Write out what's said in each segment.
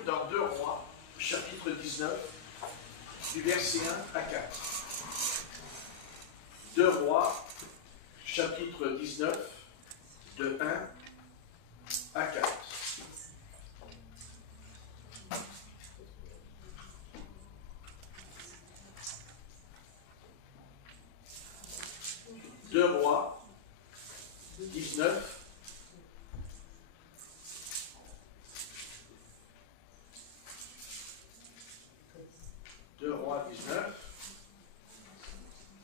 Lecture dans 2 Rois, chapitre 19, du verset 1 à 4. 2 Rois, chapitre 19, de 1 à 4. Deux Rois, 19, Deux Rois 19,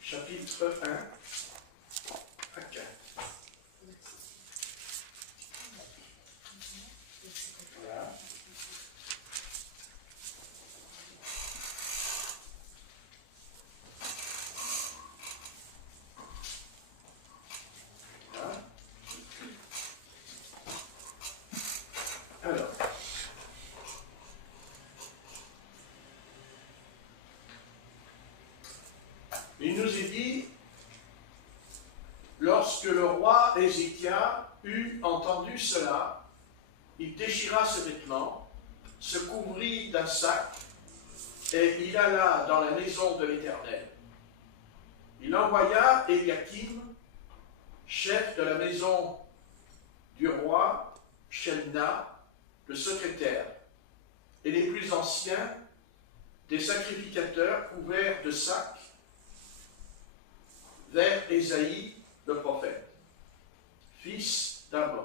chapitre 1 à 4. Voilà. Voilà. Alors. Il nous est dit, lorsque le roi Ézéchias eut entendu cela, il déchira ses vêtements, se couvrit d'un sac, et il alla dans la maison de l'Éternel. Il envoya Éliakim, chef de la maison du roi, Shebna, le secrétaire, et les plus anciens des sacrificateurs couverts de sacs, vers Ésaïe le prophète, fils d'Amon.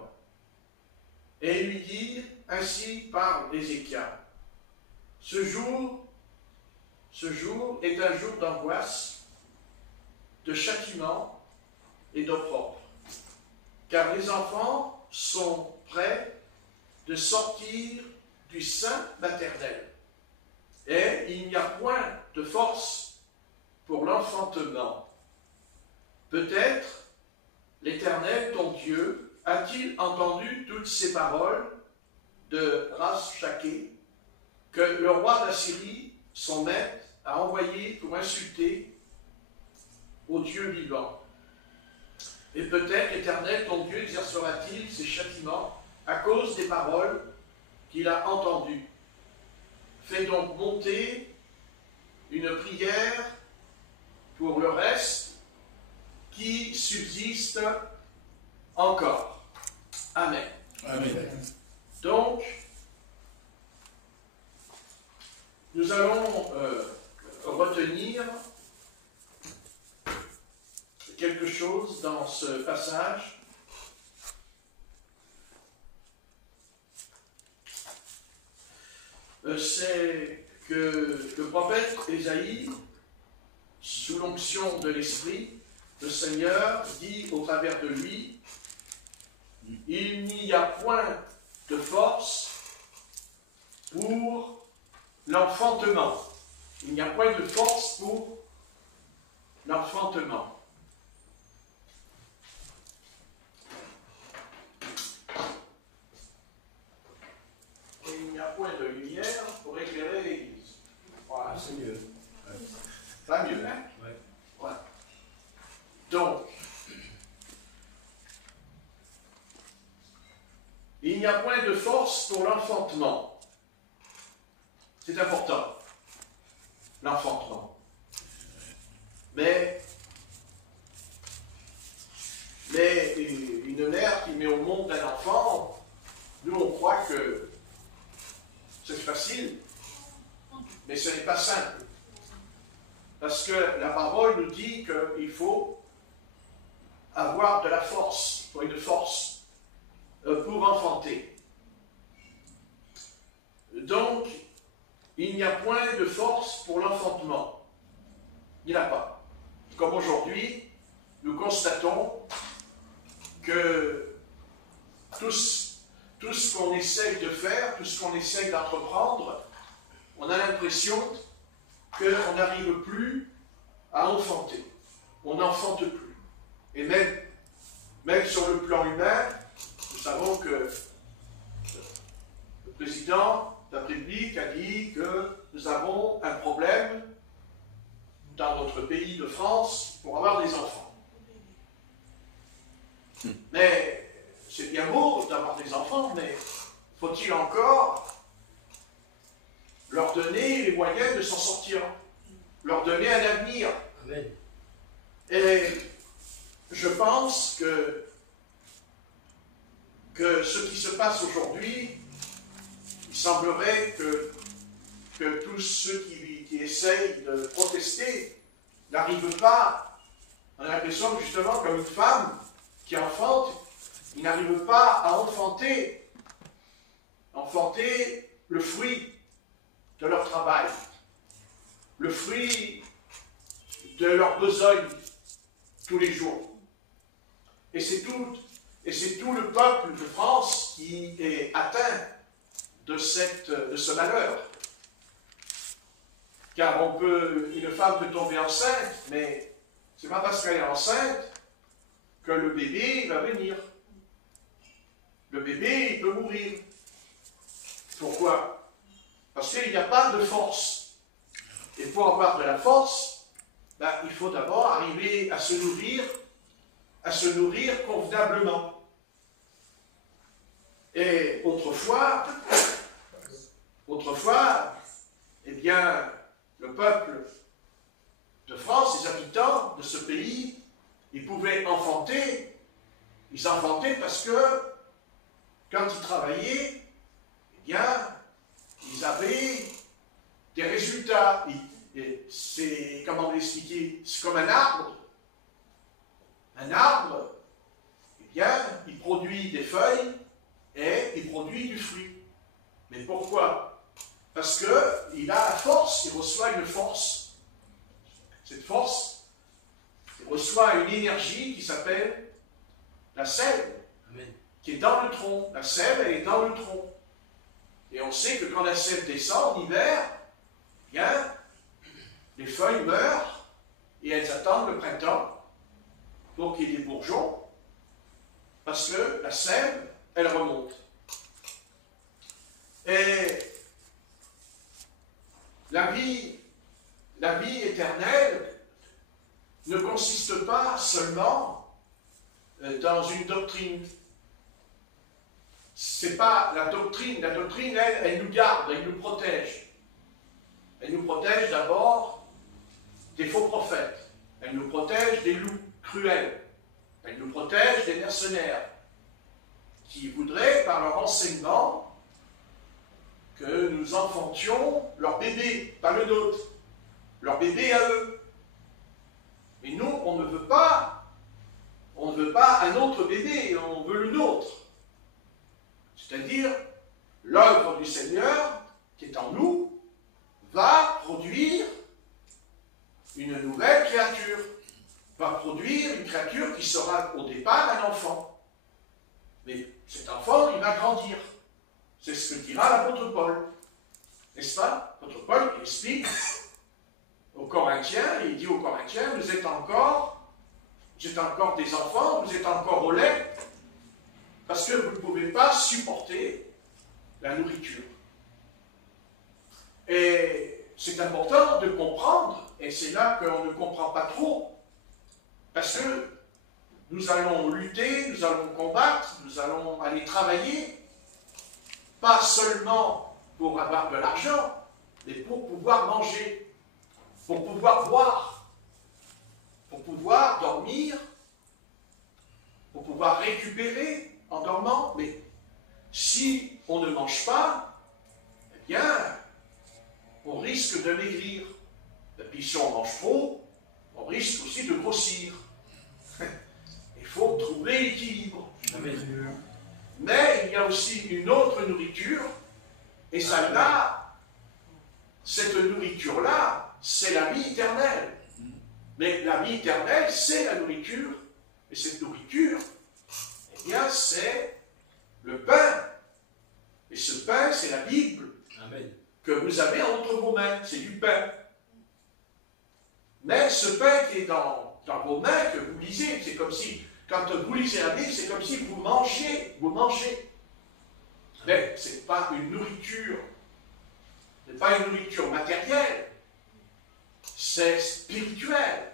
Et lui dirent, ainsi parle Ézéchias, ce jour est un jour d'angoisse, de châtiment et d'opprobre, car les enfants sont prêts de sortir du sein maternel, et il n'y a point de force pour l'enfantement. Peut-être l'Éternel, ton Dieu, a-t-il entendu toutes ces paroles de Rabshaké que le roi d'Assyrie, son maître, a envoyé pour insulter au Dieu vivant. Et peut-être l'Éternel, ton Dieu, exercera-t-il ses châtiments à cause des paroles qu'il a entendues. Fais donc monter une prière pour le reste qui subsiste encore. Amen. Amen. Donc, nous allons retenir quelque chose dans ce passage. C'est que le prophète Ésaïe, sous l'onction de l'Esprit, le Seigneur dit au travers de lui, il n'y a point de force pour l'enfantement. Il n'y a point de force pour l'enfantement. Et il n'y a point de lumière pour éclairer l'Église. Voilà, c'est mieux. Ouais. Pas mieux, hein? Ouais. Voilà. Donc, il n'y a point de force pour l'enfantement. C'est important, l'enfantement. Mais une mère qui met au monde un enfant, nous on croit que c'est facile, mais ce n'est pas simple. Parce que la parole nous dit qu'il faut avoir de la force, il faut une force pour enfanter. Donc, il n'y a point de force pour l'enfantement. Il n'y en a pas. Comme aujourd'hui, nous constatons que tout ce qu'on essaye de faire, tout ce qu'on essaye d'entreprendre, on a l'impression qu'on n'arrive plus à enfanter. On n'enfante plus. Et même sur le plan humain, nous savons que le président de la République a dit que nous avons un problème dans notre pays de France pour avoir des enfants. Mais c'est bien beau d'avoir des enfants, mais faut-il encore moyens de s'en sortir, leur donner un avenir. Amen. Et je pense que ce qui se passe aujourd'hui, il semblerait que tous ceux qui essayent de protester n'arrivent pas. On a l'impression que justement, comme une femme qui enfante, ils n'arrivent pas à enfanter le fruit de leur travail, le fruit de leur besogne tous les jours. Et c'est tout le peuple de France qui est atteint de ce malheur. Car une femme peut tomber enceinte, mais c'est pas parce qu'elle est enceinte que le bébé va venir. Le bébé, il peut mourir. Pourquoi? Parce qu'il n'y a pas de force. Et pour avoir de la force, il faut d'abord arriver à se nourrir convenablement. Et autrefois, eh bien, le peuple de France, les habitants de ce pays, ils pouvaient enfanter. Ils enfantaient parce que, quand ils travaillaient, eh bien, ils avaient des résultats. C'est, comment vous l'expliquer, c'est comme un arbre. Un arbre, eh bien, il produit des feuilles et il produit du fruit. Mais pourquoi? Parce qu'il a la force, il reçoit une force. Cette force, il reçoit une énergie qui s'appelle la sève, qui est dans le tronc. La sève, elle est dans le tronc. Et on sait que quand la sève descend en hiver, eh bien, les feuilles meurent et elles attendent le printemps pour qu'il y ait des bourgeons, parce que la sève, elle remonte. Et la vie éternelle ne consiste pas seulement dans une doctrine. C'est pas la doctrine. La doctrine, elle nous garde, elle nous protège. Elle nous protège d'abord des faux prophètes. Elle nous protège des loups cruels. Elle nous protège des mercenaires qui voudraient, par leur enseignement, que nous enfantions leur bébé, pas le nôtre, leur bébé à eux. Mais nous, on ne veut pas un autre bébé, on veut le nôtre. C'est-à-dire, l'œuvre du Seigneur, qui est en nous, va produire une nouvelle créature, va produire une créature qui sera au départ un enfant. Mais cet enfant, il va grandir. C'est ce que dira l'apôtre Paul. N'est-ce pas? L'apôtre Paul explique aux Corinthiens, il dit aux Corinthiens, vous êtes encore des enfants, vous êtes encore au lait, parce que vous ne pouvez pas supporter la nourriture. Et c'est important de comprendre, et c'est là qu'on ne comprend pas trop, parce que nous allons lutter, nous allons combattre, nous allons aller travailler, pas seulement pour avoir de l'argent, mais pour pouvoir manger, pour pouvoir boire, pour pouvoir dormir, pour pouvoir récupérer en dormant. Mais si on ne mange pas, eh bien, on risque de maigrir. Et puis si on mange trop, on risque aussi de grossir. Il faut trouver l'équilibre. Mais il y a aussi une autre nourriture, et celle-là, cette nourriture-là, c'est la vie éternelle. Mais la vie éternelle, c'est la nourriture, et cette nourriture, eh bien, c'est le pain. Et ce pain, c'est la Bible. Amen. Que vous avez entre vos mains, c'est du pain. Mais ce pain qui est dans vos mains, que vous lisez, c'est comme si, quand vous lisez la Bible, c'est comme si vous mangez. Mais ce n'est pas une nourriture. Ce n'est pas une nourriture matérielle. C'est spirituel.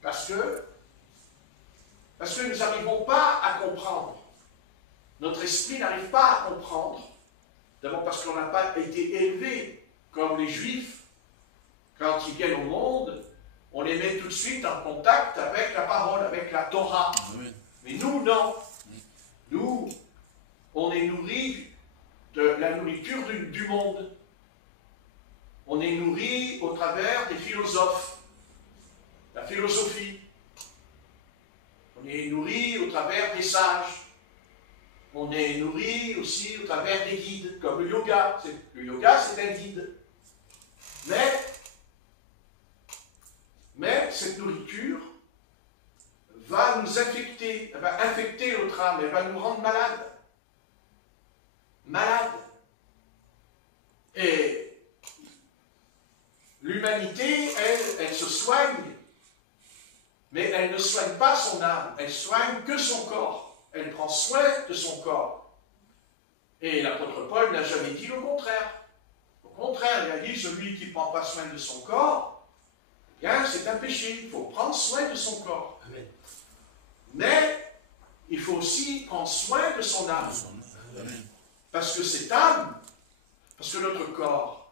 Parce que nous n'arrivons pas à comprendre. Notre esprit n'arrive pas à comprendre. D'abord parce qu'on n'a pas été élevé comme les Juifs, quand ils viennent au monde, on les met tout de suite en contact avec la parole, avec la Torah. Amen. Mais nous, non. Nous, on est nourris de la nourriture du monde. On est nourris au travers des philosophes, la philosophie. On est nourris au travers des sages. On est nourris aussi au travers des guides, comme le yoga. Le yoga, c'est un guide. Mais cette nourriture va nous infecter, elle va infecter notre âme, elle va nous rendre malades. Malades. Et l'humanité, elle se soigne, mais elle ne soigne pas son âme, elle soigne que son corps. Elle prend soin de son corps. Et l'apôtre Paul n'a jamais dit le contraire. Au contraire, il a dit, celui qui ne prend pas soin de son corps, eh bien, c'est un péché. Il faut prendre soin de son corps. Amen. Mais il faut aussi prendre soin de son âme. Amen. Parce que cette âme, parce que notre corps,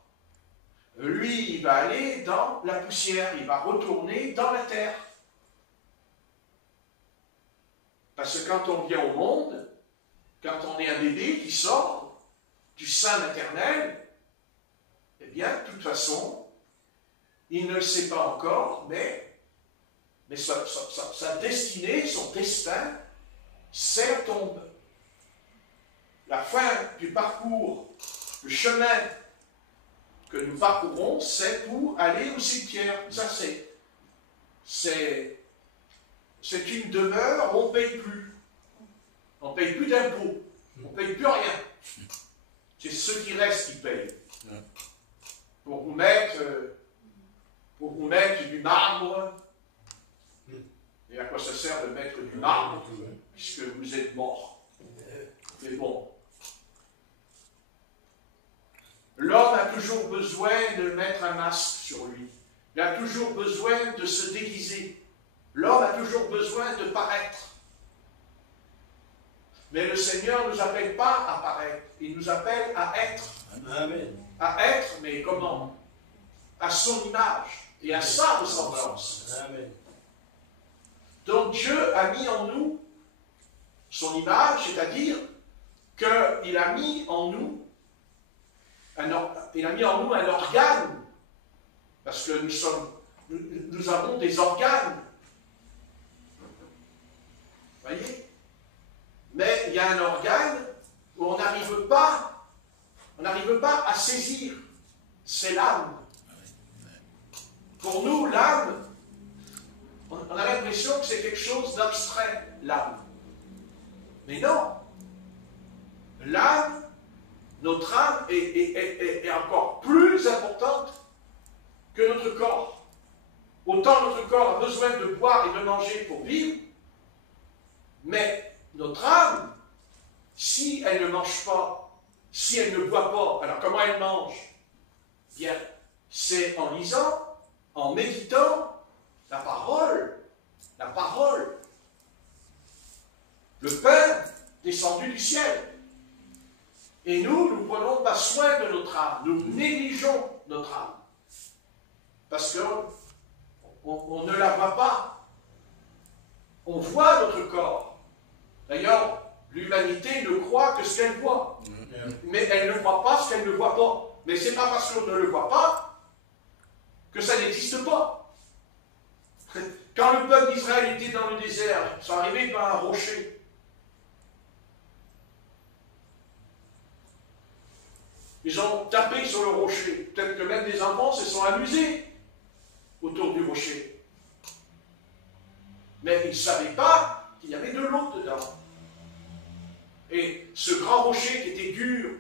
lui, il va aller dans la poussière, il va retourner dans la terre. Parce que quand on vient au monde, quand on est un bébé qui sort du sein maternel, eh bien, de toute façon, il ne le sait pas encore, mais sa destinée, son destin, c'est la tombe. La fin du parcours, le chemin que nous parcourons, c'est pour aller au cimetière. Ça, c'est une demeure où on ne paye plus. On ne paye plus d'impôts. On ne paye plus rien. C'est ceux qui restent qui payent. Pour vous mettre du marbre. Et à quoi ça sert de mettre du marbre puisque vous êtes mort. Mais bon. L'homme a toujours besoin de mettre un masque sur lui. Il a toujours besoin de se déguiser. L'homme a toujours besoin de paraître. Mais le Seigneur ne nous appelle pas à paraître. Il nous appelle à être. Amen. À être, mais comment? À son image et à sa ressemblance. Amen. Donc Dieu a mis en nous son image, c'est-à-dire qu'il a mis en nous un organe, parce que nous avons des organes. Voyez? Mais il y a un organe où on n'arrive pas à saisir. C'est l'âme. Pour nous, l'âme, on a l'impression que c'est quelque chose d'abstrait, l'âme. Mais non. L'âme, notre âme est encore plus importante que notre corps. Autant notre corps a besoin de boire et de manger pour vivre, mais notre âme, si elle ne mange pas, si elle ne boit pas, alors comment elle mange? Bien, c'est en lisant, en méditant la parole. La parole. Le pain descendu du ciel. Et nous ne prenons pas soin de notre âme. Nous négligeons notre âme. Parce qu'on ne la voit pas. On voit notre corps. D'ailleurs, l'humanité ne croit que ce qu'elle voit. Mais elle ne croit pas ce qu'elle ne voit pas. Mais ce n'est pas parce qu'on ne le voit pas que ça n'existe pas. Quand le peuple d'Israël était dans le désert, ils sont arrivés devant un rocher. Ils ont tapé sur le rocher. Peut-être que même des enfants se sont amusés autour du rocher. Mais ils ne savaient pas qu'il y avait de l'eau dedans. Et ce grand rocher qui était dur,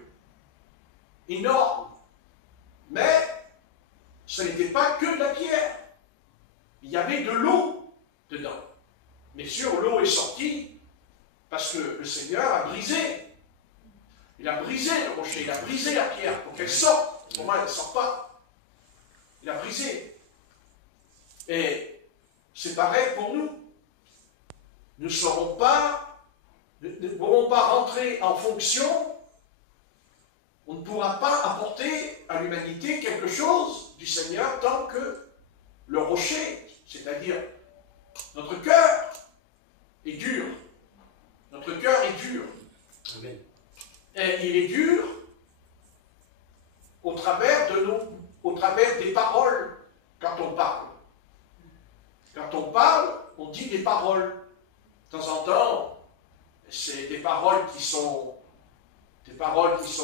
énorme, mais ce n'était pas que de la pierre. Il y avait de l'eau dedans. Mais sûr, l'eau est sortie parce que le Seigneur a brisé. Il a brisé le rocher, il a brisé la pierre pour qu'elle sorte. Pour moi, elle ne sort pas. Il a brisé. Et c'est pareil pour nous. Nous ne pourrons pas rentrer en fonction. On ne pourra pas apporter à l'humanité quelque chose du Seigneur tant que le rocher, c'est-à-dire notre cœur, est dur. Notre cœur est dur. Amen. Et il est dur au travers des paroles quand on parle. Quand on parle, on dit des paroles. De temps en temps, c'est des paroles qui sont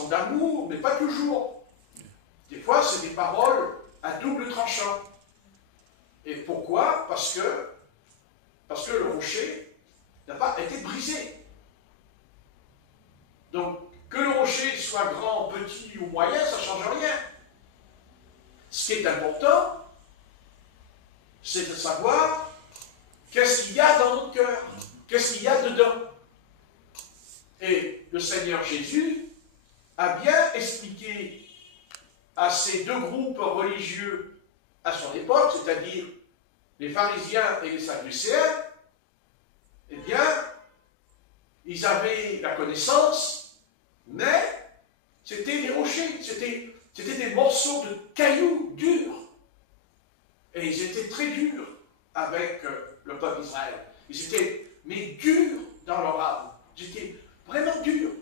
d'amour, mais pas toujours. Des fois, c'est des paroles à double tranchant. Et pourquoi? Parce que le rocher n'a pas été brisé. Donc, que le rocher soit grand, petit ou moyen, ça ne change rien. Ce qui est important, c'est de savoir qu'est-ce qu'il y a dans notre cœur, qu'est-ce qu'il y a dedans. Et le Seigneur Jésus a bien expliqué à ces deux groupes religieux à son époque, c'est-à-dire les pharisiens et les sadducéens, eh bien, ils avaient la connaissance, mais c'était des rochers, c'était des morceaux de cailloux durs. Et ils étaient très durs avec le peuple d'Israël. Ils étaient, mais durs dans leur âme. Ils étaient vraiment durs.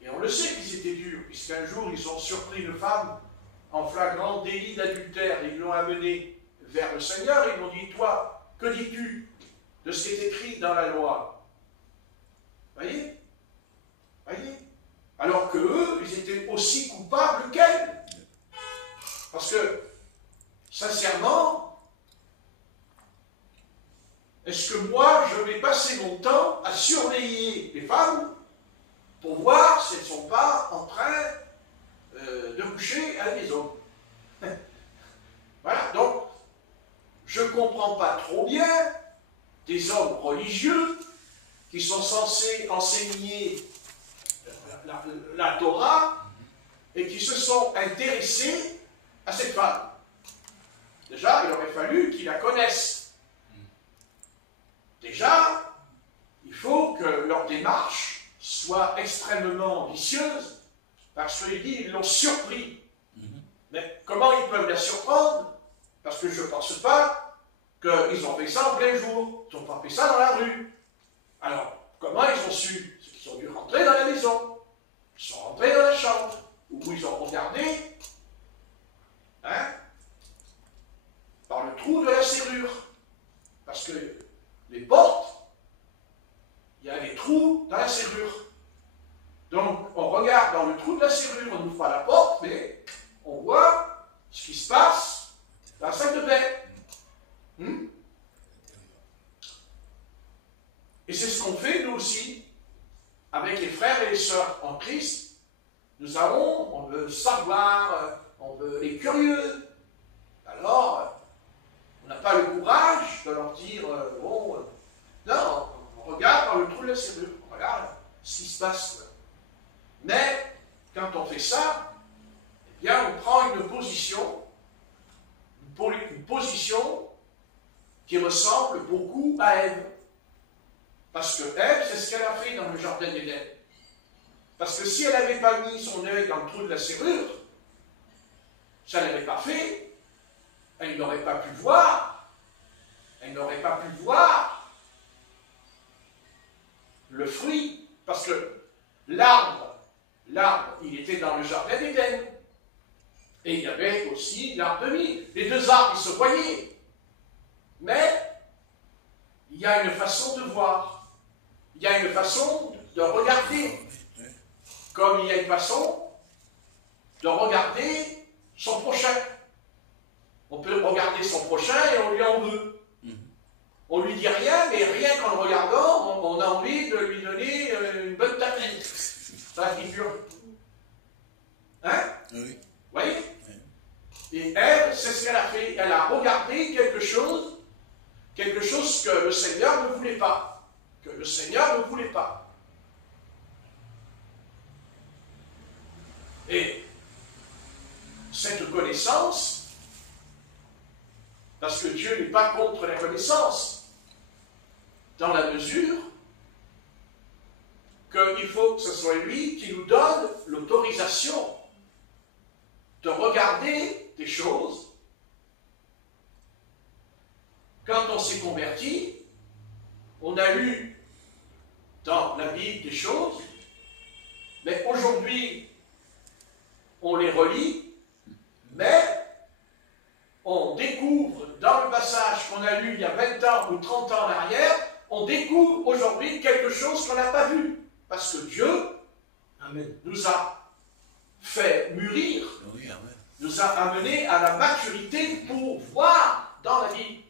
Et on le sait qu'ils étaient durs, puisqu'un jour, ils ont surpris une femme en flagrant délit d'adultère. Et ils l'ont amenée vers le Seigneur et ils m'ont dit, toi, que dis-tu de ce qui est écrit dans la loi? Voyez? Voyez? Alors que eux, ils étaient aussi coupables qu'elle. Parce que, sincèrement, est-ce que moi, je vais passer mon temps à surveiller les femmes pour voir si elles ne sont pas en train de coucher à la maison? Voilà, donc, je ne comprends pas trop bien des hommes religieux qui sont censés enseigner la Torah et qui se sont intéressés à cette femme. Déjà, il aurait fallu qu'ils la connaissent. Déjà, il faut que leur démarche soit extrêmement vicieuse, parce qu'il dit qu'ils l'ont surpris. Mais comment ils peuvent la surprendre? Parce que je ne pense pas qu'ils ont fait ça en plein jour. Ils n'ont pas fait ça dans la rue. Alors, comment ils ont su? C'est qu'ils ont dû rentrer dans la maison. Ils sont rentrés dans la chambre, où ils ont regardé, par le trou de la serrure. Parce que les portes, il y a des trous dans la serrure. Donc, on regarde dans le trou de la serrure, on ouvre pas la porte, mais on voit ce qui se passe dans la salle de bain. Et c'est ce qu'on fait, nous aussi, avec les frères et les sœurs en Christ. On veut savoir, on veut être curieux. Alors, on n'a pas le courage de leur dire, non, on regarde dans le trou de la serrure, on regarde ce qui se passe. Mais, quand on fait ça, eh bien, on prend une position qui ressemble beaucoup à Ève. Parce que Ève, c'est ce qu'elle a fait dans le jardin d'Éden. Parce que si elle n'avait pas mis son œil dans le trou de la serrure, ça ne l'avait pas fait, elle n'aurait pas pu voir, le fruit, parce que l'arbre, il était dans le jardin d'Éden. Et il y avait aussi l'arbre de vie. Les deux arbres, ils se voyaient. Mais, il y a une façon de voir. Il y a une façon de regarder. Comme il y a une façon de regarder son prochain. On peut regarder son prochain et on lui en veut. On lui dit rien, mais rien qu'en le regardant, on a envie de lui donner une bonne tapette. Ça la figure. Hein? Oui. Vous voyez? Et elle, c'est ce qu'elle a fait. Elle a regardé quelque chose que le Seigneur ne voulait pas. Que le Seigneur ne voulait pas. Et cette connaissance, parce que Dieu n'est pas contre la connaissance, dans la mesure qu'il faut que ce soit lui qui nous donne l'autorisation de regarder des choses. Quand on s'est converti, on a lu dans la Bible des choses, mais aujourd'hui, on les relit, mais on découvre dans le passage qu'on a lu il y a 20 ans ou 30 ans en arrière, on découvre aujourd'hui quelque chose qu'on n'a pas vu. Parce que Dieu nous a fait mûrir, nous a amenés à la maturité pour voir dans la vie.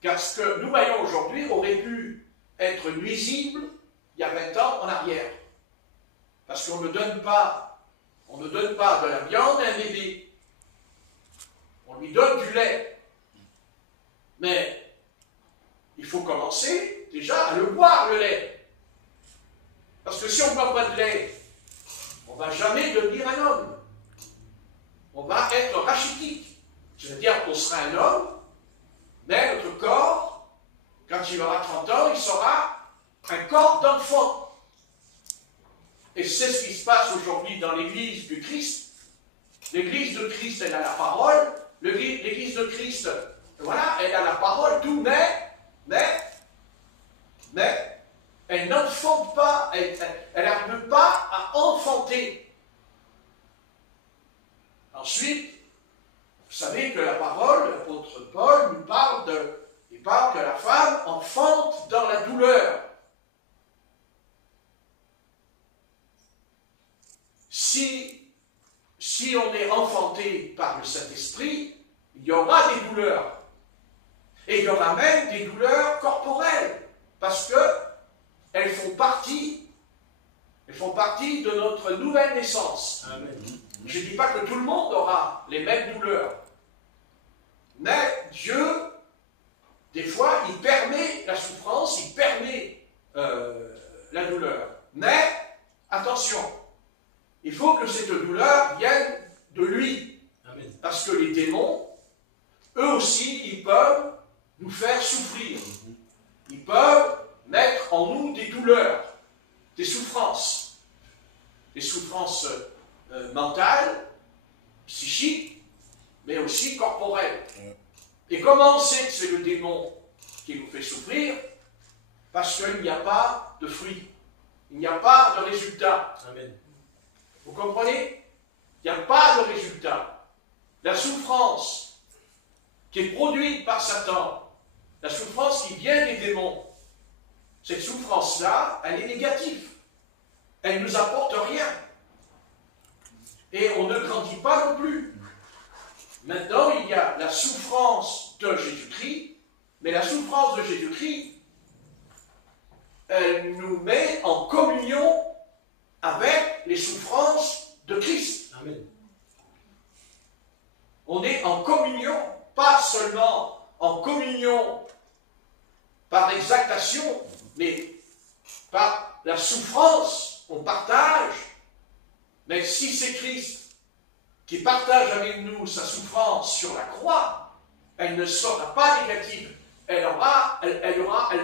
Car ce que nous voyons aujourd'hui aurait pu être nuisible il y a 20 ans en arrière. Parce qu'on ne donne pas de la viande à un bébé. On lui donne du lait. Mais il faut commencer déjà à le boire, le lait. Parce que si on ne boit pas de lait, on ne va jamais devenir un homme. On va être rachitique. C'est-à-dire qu'on sera un homme, mais notre corps, quand il aura 30 ans, il sera un corps d'enfant. Et c'est ce qui se passe aujourd'hui dans l'Église du Christ. L'Église de Christ, elle a la parole. L'Église de Christ, voilà, elle a la parole, tout, mais, elle n'enfante pas, elle n'arrive pas à enfanter. Ensuite, vous savez que la parole, l'apôtre Paul nous parle il parle que la femme enfante dans la douleur. Si on est enfanté par le Saint-Esprit, il y aura des douleurs. Et il y aura même des douleurs corporelles, parce que elles font partie de notre nouvelle naissance. Amen. Je ne dis pas que tout le monde aura les mêmes douleurs. Mais Dieu, des fois, il permet la souffrance, il permet la douleur. Mais, attention, il faut que cette douleur vienne de lui. Amen. Parce que les démons, eux aussi, ils peuvent nous faire souffrir. Ils peuvent mettre en nous des douleurs, des souffrances mentales, psychiques, mais aussi corporelles. Et comment on sait que c'est le démon qui nous fait souffrir? Parce qu'il n'y a pas de fruit, il n'y a pas de résultat. Amen. Vous comprenez? Il n'y a pas de résultat. La souffrance qui est produite par Satan, la souffrance qui vient des démons, cette souffrance-là, elle est négative. Elle ne nous apporte rien. Et on ne grandit pas non plus. Maintenant, il y a la souffrance de Jésus-Christ, mais la souffrance de Jésus-Christ, elle nous met en communion avec les souffrances de Christ. Amen. On est en communion, pas seulement en communion par exaltation, mais par la souffrance, on partage. Mais si c'est Christ qui partage avec nous sa souffrance sur la croix, elle ne sera pas négative. Elle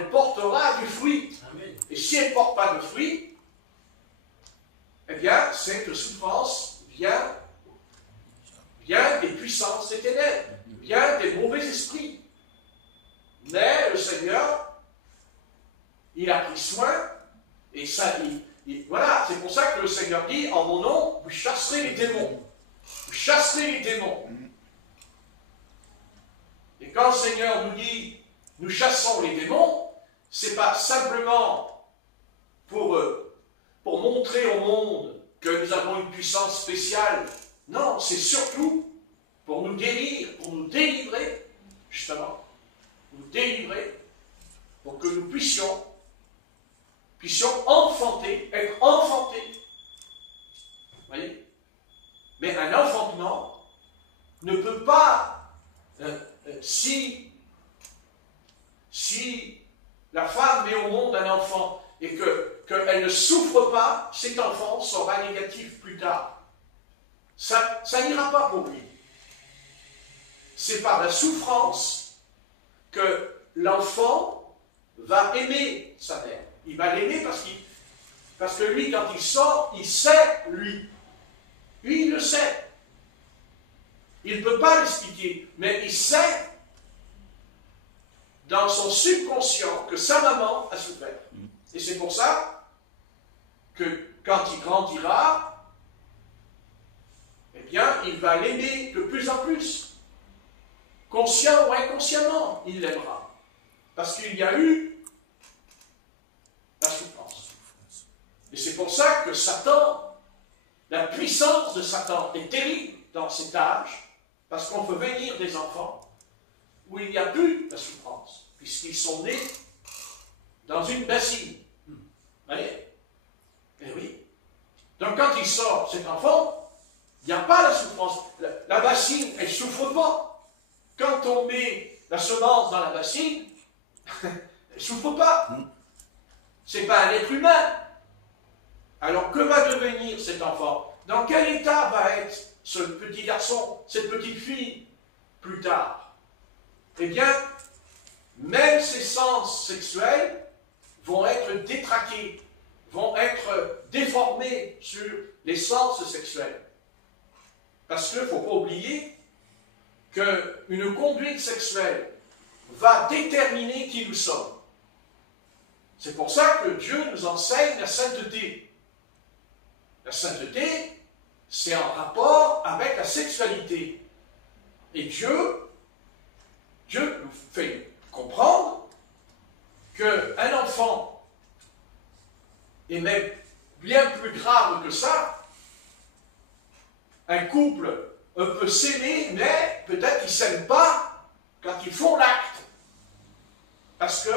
portera du fruit. Amen. Et si elle ne porte pas de fruit, eh bien, cette souffrance vient des puissances des ténèbres, vient des mauvais esprits. Mais le Seigneur, il a pris soin, et ça, voilà, c'est pour ça que le Seigneur dit, en mon nom, vous chasserez les démons. Vous chasserez les démons. Et quand le Seigneur nous dit, nous chassons les démons, c'est pas simplement pour montrer au monde que nous avons une puissance spéciale. Non, c'est surtout pour nous guérir, pour nous délivrer, justement, nous délivrer, pour que nous puissions enfanter, être enfantés. Vous voyez? Mais un enfantement ne peut pas, si la femme met au monde un enfant et qu'elle ne souffre pas, cet enfant sera négatif plus tard. Ça n'ira pas pour lui. C'est par la souffrance que l'enfant va aimer sa mère. Il va l'aimer parce que lui, quand il sort, il sait, lui. Lui, il le sait. Il ne peut pas l'expliquer, mais il sait dans son subconscient que sa maman a souffert. Et c'est pour ça que quand il grandira, eh bien, il va l'aimer de plus en plus. Conscient ou inconsciemment, il l'aimera. Parce qu'il y a eu la souffrance. Et c'est pour ça que Satan, la puissance de Satan est terrible dans cet âge, parce qu'on peut venir des enfants où il n'y a plus la souffrance, puisqu'ils sont nés dans une bassine. Vous voyez? Eh oui. Donc quand il sort, cet enfant, il n'y a pas la souffrance. La bassine, elle ne souffre pas. Quand on met la semence dans la bassine, elle ne souffre pas. Ce n'est pas un être humain. Alors que va devenir cet enfant? Dans quel état va être ce petit garçon, cette petite fille, plus tard? Eh bien, même ses sens sexuels vont être détraqués, vont être déformés sur les sens sexuels. Parce qu'il ne faut pas oublier qu'une conduite sexuelle va déterminer qui nous sommes. C'est pour ça que Dieu nous enseigne la sainteté. La sainteté, c'est en rapport avec la sexualité. Et Dieu nous fait comprendre qu'un enfant, et même bien plus grave que ça, un couple peut s'aimer, mais peut-être qu'ils ne s'aiment pas quand ils font l'acte. Parce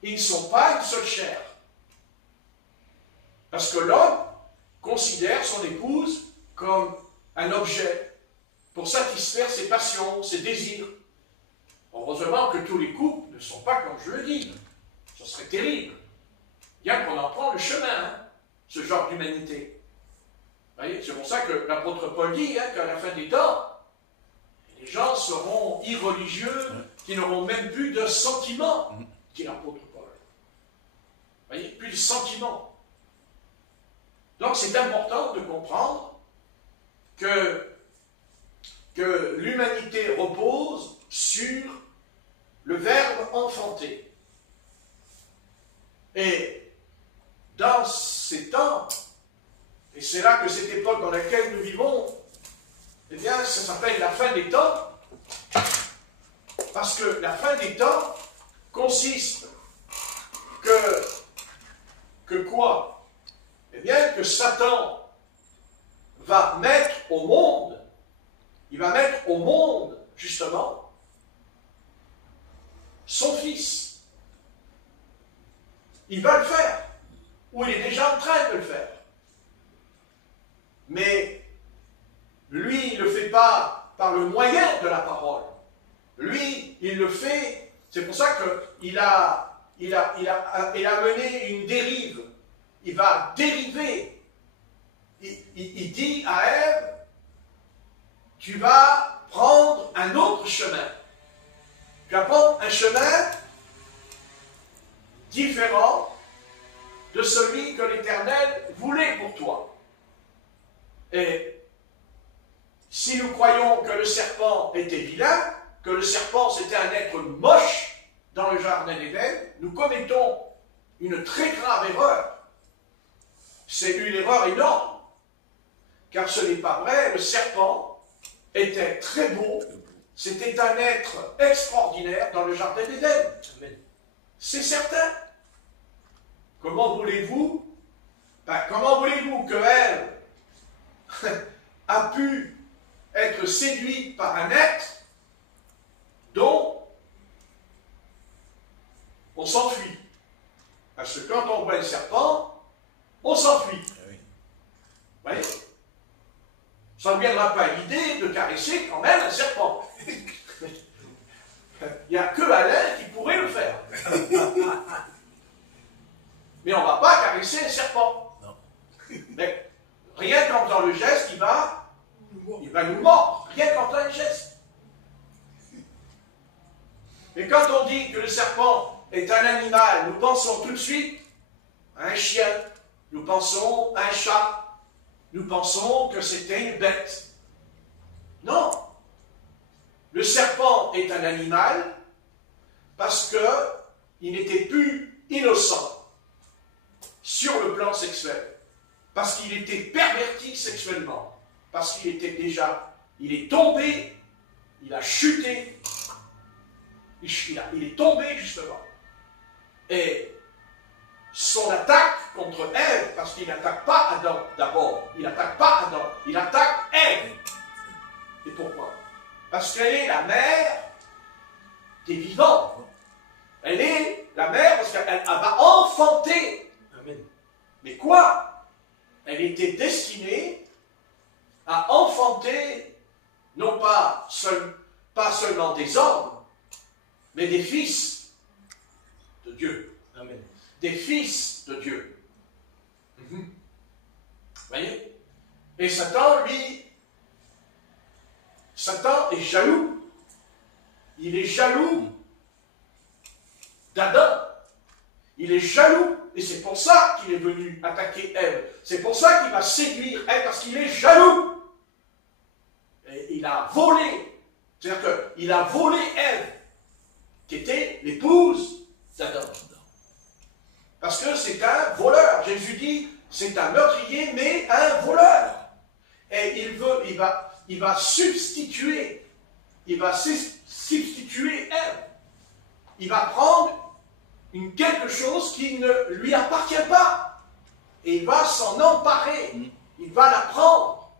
qu'ils ne sont pas une seule chair. Parce que l'homme considère son épouse comme un objet pour satisfaire ses passions, ses désirs. Heureusement que tous les couples ne sont pas comme je le dis. Ce serait terrible. Bien qu'on en prend le chemin, ce genre d'humanité. C'est pour ça que l'apôtre Paul dit qu'à la fin des temps, les gens seront irreligieux, qui n'auront même plus de sentiments, dit l'apôtre Paul. Plus de sentiments. Donc c'est important de comprendre que l'humanité repose sur le verbe enfanter. Et dans ces temps, et c'est là que cette époque dans laquelle nous vivons, eh bien, ça s'appelle la fin des temps, parce que la fin des temps consiste que quoi? Eh bien, que Satan va mettre au monde, il va mettre au monde, justement, son fils. Il va le faire, ou il est déjà en train de le faire. Mais lui, il ne le fait pas par le moyen de la parole. Lui, il le fait, c'est pour ça qu'il a mené une dérive. Il va dériver. Il dit à Ève, tu vas prendre un autre chemin. Tu vas prendre un chemin différent de celui que l'Éternel voulait pour toi. Et si nous croyons que le serpent était vilain, que le serpent c'était un être moche dans le jardin d'Éden, nous commettons une très grave erreur. C'est une erreur énorme, car ce n'est pas vrai, le serpent était très beau, c'était un être extraordinaire dans le jardin d'Éden. C'est certain. Comment voulez-vous que elle a pu être séduite par un être dont on s'enfuit? Parce que quand on voit le serpent, on s'enfuit. Oui. Vous voyez? Ça ne viendra pas à l'idée de caresser quand même un serpent. Il n'y a que Alain qui pourrait le faire. Mais on ne va pas caresser un serpent. Non. Mais rien qu'en faisant le geste, il va nous mordre. Rien qu'en faisant le geste. Mais quand on dit que le serpent est un animal, nous pensons tout de suite à un chien, nous pensons à un chat, nous pensons que c'était une bête. Non. Le serpent est un animal parce qu'il n'était plus innocent sur le plan sexuel. Parce qu'il était perverti sexuellement. Parce qu'il était déjà, il est tombé, il a chuté, il est tombé justement. Et son attaque contre Ève, parce qu'il n'attaque pas Adam d'abord, il n'attaque pas Adam, il attaque Ève. Et pourquoi? Parce qu'elle est la mère des vivants. Elle est la mère parce qu'elle va enfanter. Amen. Mais quoi? Elle était destinée à enfanter non pas seulement des hommes, mais des fils de Dieu. Amen. Des fils de Dieu. Vous voyez? Et Satan, lui, Satan est jaloux. Il est jaloux d'Adam. Il est jaloux. Et c'est pour ça qu'il est venu attaquer Ève. C'est pour ça qu'il va séduire Ève, parce qu'il est jaloux. Et il a volé. C'est-à-dire qu'il a volé Ève, qui était l'épouse d'Adam. Parce que c'est un voleur. Jésus dit, c'est un meurtrier, mais un voleur. Et il va substituer Ève. Il va prendre quelque chose qui ne lui appartient pas. Et il va s'en emparer. Il va la prendre.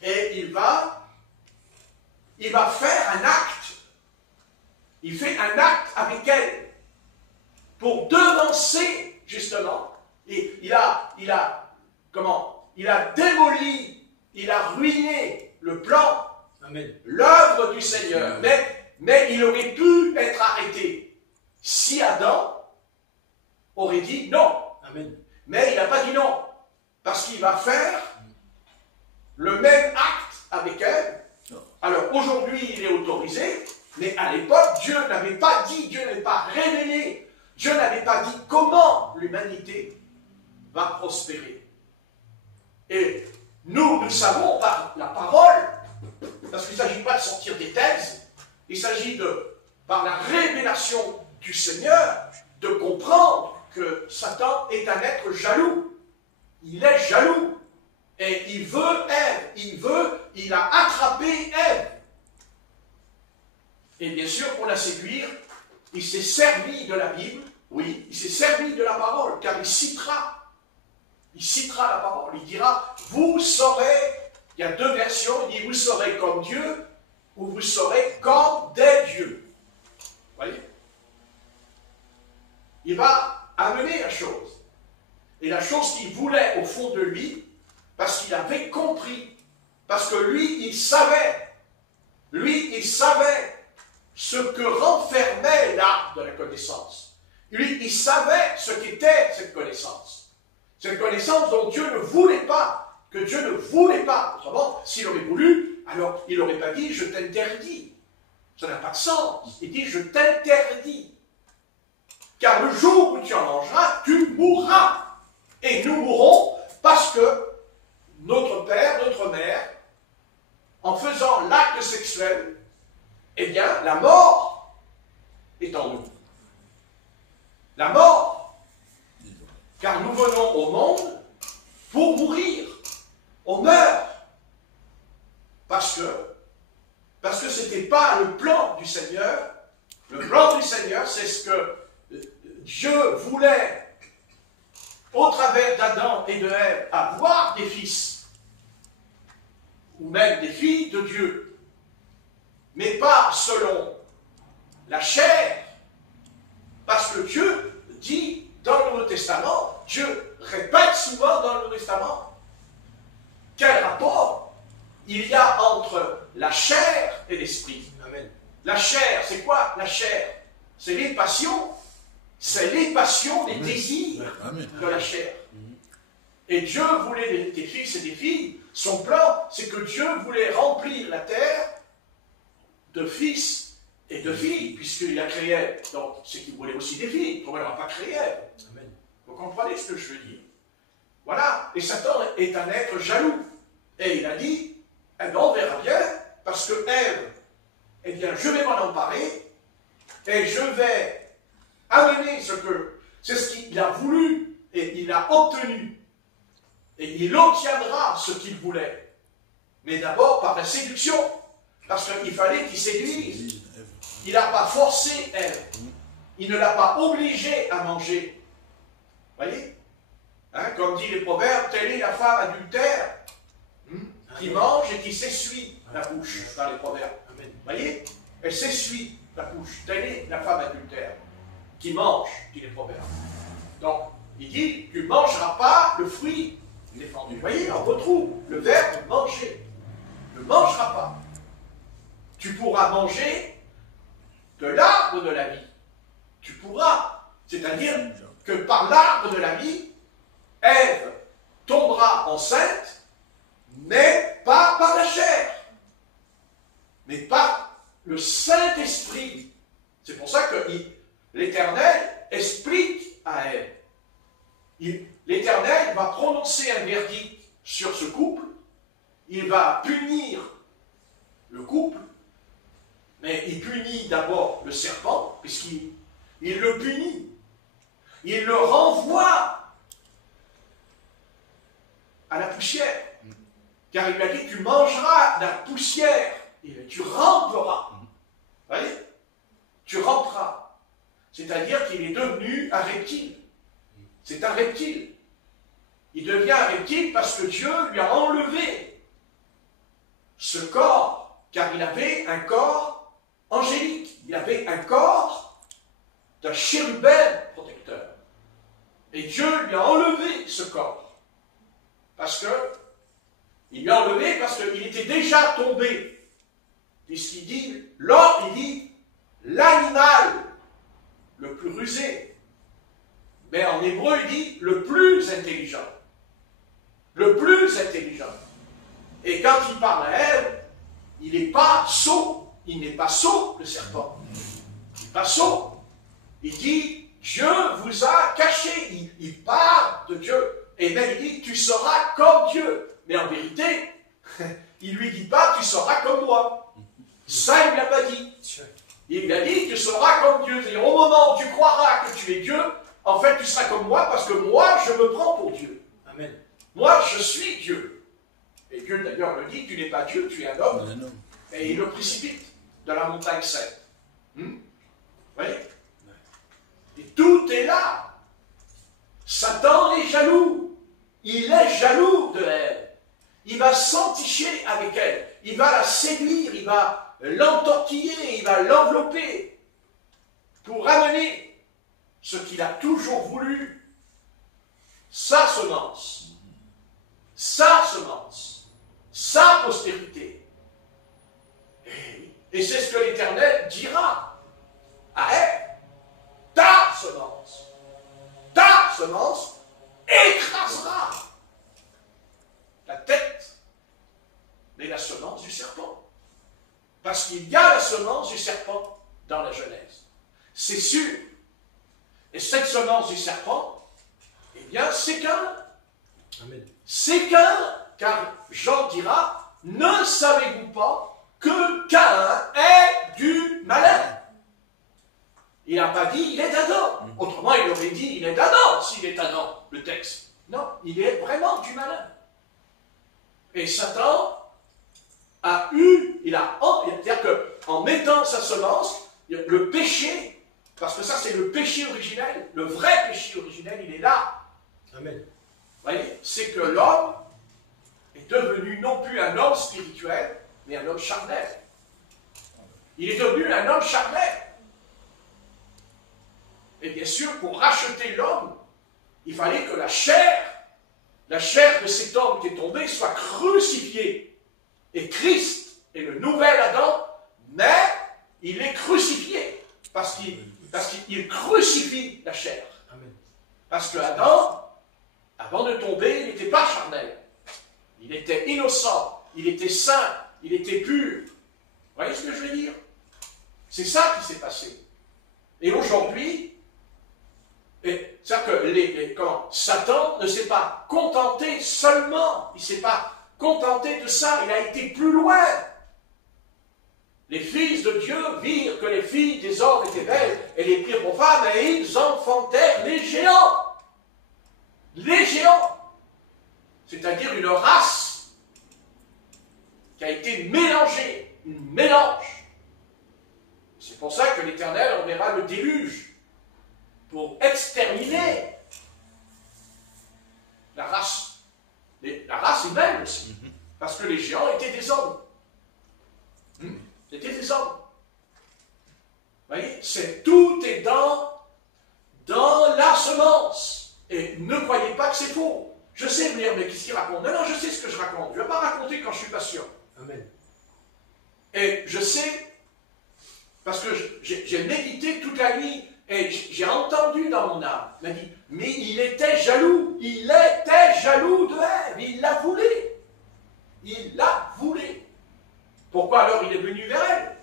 Et il va faire un acte. Il fait un acte avec elle. Pour devancer, justement. Et il a démoli, il a ruiné le plan, l'œuvre du Seigneur. Mais il aurait pu être arrêté si Adam aurait dit non. Amen. Mais il n'a pas dit non. Parce qu'il va faire le même acte avec elle. Alors aujourd'hui, il est autorisé, mais à l'époque, Dieu n'avait pas dit, Dieu n'avait pas révélé, Dieu n'avait pas dit comment l'humanité va prospérer. Et nous savons par la parole, parce qu'il ne s'agit pas de sortir des thèses, il s'agit par la révélation du Seigneur, de comprendre que Satan est un être jaloux. Il est jaloux. Et il veut Ève. Il a attrapé Ève. Et bien sûr, pour la séduire, il s'est servi de la Bible, oui, il s'est servi de la parole, car il citera la parole, il dira, vous serez, il y a deux versions, il dit, vous serez comme Dieu, ou vous serez comme des dieux. Vous voyez? Il va amener la chose. Et la chose qu'il voulait au fond de lui, parce qu'il avait compris, parce que lui, il savait ce que renfermait l'arbre de la connaissance. Lui, il savait ce qu'était cette connaissance. Cette connaissance dont Dieu ne voulait pas, que Dieu ne voulait pas. Autrement, s'il aurait voulu, alors il n'aurait pas dit « je t'interdis ». Ça n'a pas de sens. Il dit « je t'interdis ». Car le jour où tu en mangeras, tu mourras. Et nous mourrons parce que notre père, notre mère, en faisant l'acte sexuel, eh bien, la mort est en nous. La mort. Car nous venons au monde pour mourir. On meurt. Parce que ce n'était pas le plan du Seigneur. Le plan du Seigneur, c'est ce que Dieu voulait, au travers d'Adam et de Ève, avoir des fils, ou même des filles de Dieu, mais pas selon la chair, parce que Dieu dit dans le Nouveau Testament, Dieu répète souvent dans le Nouveau Testament, quel rapport il y a entre la chair et l'esprit. Amen. La chair, c'est quoi la chair? C'est les passions. C'est les passions, les désirs de la chair. Et Dieu voulait des fils et des filles. Son plan, c'est que Dieu voulait remplir la terre de fils et de filles, puisqu'il a créé Ève. Donc, c'est qu'il voulait aussi des filles. Pourquoi il n'aura pas créé Ève? Vous comprenez ce que je veux dire? Voilà. Et Satan est un être jaloux. Et il a dit, Eh bien, on verra bien, parce que Ève, eh bien, je vais m'en emparer, et je vais amener c'est ce qu'il a voulu, et il a obtenu, et il obtiendra ce qu'il voulait. Mais d'abord par la séduction, parce qu'il fallait qu'il séduise. Il n'a pas forcé Ève, il ne l'a pas obligée à manger. Voyez, hein, comme dit les proverbes, telle est la femme adultère, qui mange et qui s'essuie la bouche, dans les proverbes. Vous voyez, elle s'essuie la bouche, telle est la femme adultère, qui mange, dit les proverbes. Donc, il dit, tu ne mangeras pas le fruit défendu. Vous voyez, on retrouve le verbe manger. Ne mangeras pas. Tu pourras manger de l'arbre de la vie. Tu pourras. C'est-à-dire que par l'arbre de la vie, Ève tombera enceinte, mais pas par la chair, mais par le Saint-Esprit. C'est pour ça que l'Éternel explique à Ève. L'Éternel va prononcer un verdict sur ce couple, il va punir le couple, mais il punit d'abord le serpent, puisqu'il le punit, il le renvoie à la poussière, car il lui a dit, tu mangeras de la poussière, et tu ramperas. Vous voyez? Tu ramperas. C'est-à-dire qu'il est devenu un reptile. C'est un reptile. Il devient un reptile parce que Dieu lui a enlevé ce corps, car il avait un corps angélique. Il avait un corps d'un chérubin protecteur. Et Dieu lui a enlevé ce corps. Parce que, il lui a enlevé parce qu'il était déjà tombé. Puisqu'il dit, l'homme, il dit, l'animal le plus rusé. Mais en hébreu, il dit le plus intelligent. Le plus intelligent. Et quand il parle à Ève, il n'est pas sot. Il n'est pas sot, le serpent. Il n'est pas sot. Il dit, Dieu vous a caché. Il parle de Dieu. Et bien il dit, tu seras comme Dieu. Mais en vérité, il ne lui dit pas, tu seras comme moi. Ça, il ne l'a pas dit. Il lui a dit, tu seras comme Dieu. C'est-à-dire, au moment où tu croiras que tu es Dieu, en fait, tu seras comme moi, parce que moi, je me prends pour Dieu. Amen. Moi, je suis Dieu. Et Dieu, d'ailleurs, le dit, tu n'es pas Dieu, tu es un homme. Et il le précipite de la montagne sainte. Vous voyez? Et tout est là. Satan est jaloux. Il est jaloux de elle. Il va s'enticher avec elle. Il va la séduire, il va l'entortiller, il va l'envelopper pour ramener ce qu'il a toujours voulu, sa semence, sa postérité. Et c'est ce que l'Éternel dira à Ève. Ta semence écrasera la tête, mais la semence du serpent. Parce qu'il y a la semence du serpent dans la Genèse. C'est sûr. Et cette semence du serpent, eh bien, c'est Caïn. C'est Caïn, car Jean dira, ne savez-vous pas que Caïn est du malin? Il n'a pas dit, il est d'Adam. Autrement, il aurait dit, il est d'Adam, s'il est Adam, le texte. Non, il est vraiment du malin. Et Satan a eu, c'est-à-dire qu'en mettant sa semence, le péché, parce que ça c'est le péché originel, le vrai péché originel, il est là. Amen. Vous voyez, c'est que l'homme est devenu non plus un homme spirituel, mais un homme charnel. Il est devenu un homme charnel. Et bien sûr, pour racheter l'homme, il fallait que la chair de cet homme qui est tombé soit crucifiée. Et Christ est le nouvel Adam, mais il est crucifié. Parce qu'il crucifie la chair. Amen. Parce que Adam, avant de tomber, il n'était pas charnel. Il était innocent, il était saint, il était pur. Vous voyez ce que je veux dire? C'est ça qui s'est passé. Et aujourd'hui, c'est-à-dire que Satan ne s'est pas contenté seulement, il ne s'est pas contenté de ça, il a été plus loin. Les fils de Dieu virent que les filles des hommes étaient belles et les prirent pour femmes et ils enfantèrent les géants. Les géants. C'est-à-dire une race qui a été mélangée, une mélange. C'est pour ça que l'Éternel enverra le déluge pour exterminer la race humaine aussi. Parce que les géants étaient des hommes. C'était des hommes. Vous voyez, tout est dans la semence. Et ne croyez pas que c'est faux. Je sais venir, mais qu'est-ce qu'il raconte? Non, je sais ce que je raconte. Je ne vais pas raconter quand je ne suis pas sûr. Amen. Et je sais, parce que j'ai médité toute la nuit, et j'ai entendu dans mon âme, il m'a dit, mais il était jaloux. Il était jaloux de Ève. Il la voulait. Il la voulait. Pourquoi alors il est venu vers elle?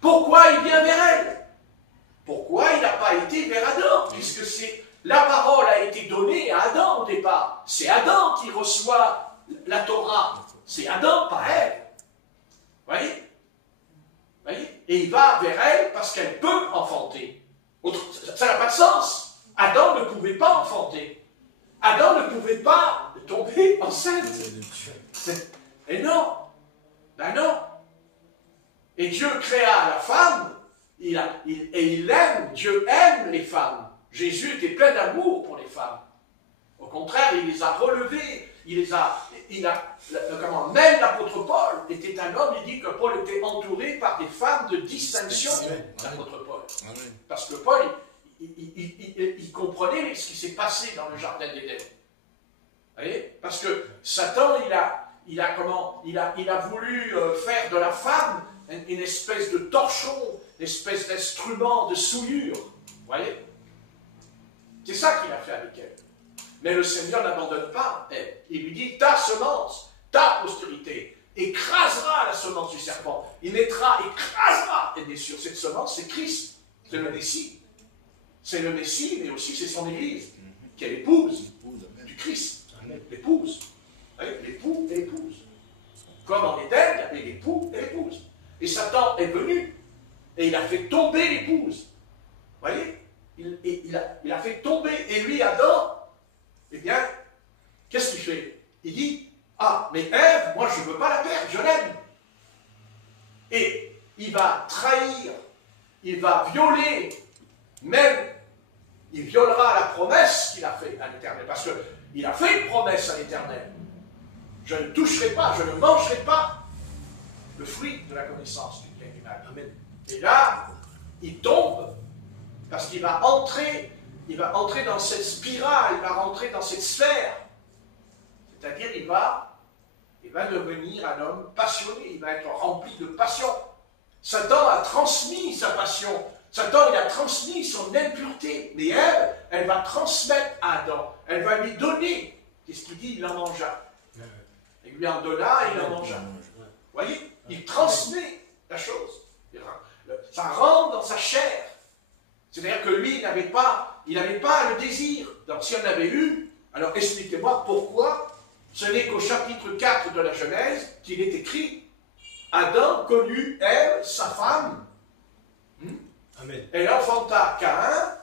Pourquoi il vient vers elle? Pourquoi il n'a pas été vers Adam? Puisque la parole a été donnée à Adam au départ. C'est Adam qui reçoit la Torah. C'est Adam, pas Ève. Vous voyez? Et il va vers elle parce qu'elle peut enfanter. Ça n'a pas de sens. Adam ne pouvait pas enfanter. Adam ne pouvait pas tomber enceinte. Et non. Ben non. Et Dieu créa la femme, et il aime, Dieu aime les femmes. Jésus était plein d'amour pour les femmes. Au contraire, il les a relevées, même l'apôtre Paul était un homme, il dit que Paul était entouré par des femmes de distinction, l'apôtre Paul. Parce que Paul, il comprenait ce qui s'est passé dans le jardin d'Éden. Vous voyez? Parce que Satan, il a voulu faire de la femme une espèce de torchon, une espèce d'instrument de souillure. Vous voyez? C'est ça qu'il a fait avec elle. Mais le Seigneur n'abandonne pas elle. Il lui dit, ta semence, ta postérité, écrasera la semence du serpent. Il naîtra, écrasera. Et bien sûr, cette semence, c'est Christ. C'est le Messie. C'est le Messie, mais aussi c'est son Église, qui est l'épouse du Christ. L'épouse. L'époux et l'épouse. Comme en Éden, il y avait l'époux et l'épouse. Et Satan est venu et il a fait tomber l'épouse. Vous voyez? Il a fait tomber. Et lui, Adam, eh bien, qu'est-ce qu'il fait? Il dit, ah, mais Ève, moi je ne veux pas la perdre, je l'aime. Et il va trahir, il va violer, même, il violera la promesse qu'il a faite à l'Éternel. Parce qu'il a fait une promesse à l'Éternel. Je ne toucherai pas, je ne mangerai pas le fruit de la connaissance du bien et du mal. Amen. Et là, il tombe, parce qu'il va entrer dans cette spirale, il va rentrer dans cette sphère. C'est-à-dire, il va devenir un homme passionné, il va être rempli de passion. Satan a transmis sa passion, Satan il a transmis son impureté, mais Ève, elle va transmettre à Adam, elle va lui donner, qu'est-ce qu'il dit? Il en mangea. Il lui en donna et il en mangea. Vous voyez? Il transmet la chose. Ça rentre dans sa chair. C'est-à-dire que lui, il n'avait pas le désir. Donc s'il en avait eu, alors expliquez-moi pourquoi ce n'est qu'au chapitre 4 de la Genèse qu'il est écrit Adam connut Ève, sa femme. Amen. Elle enfanta Caïn,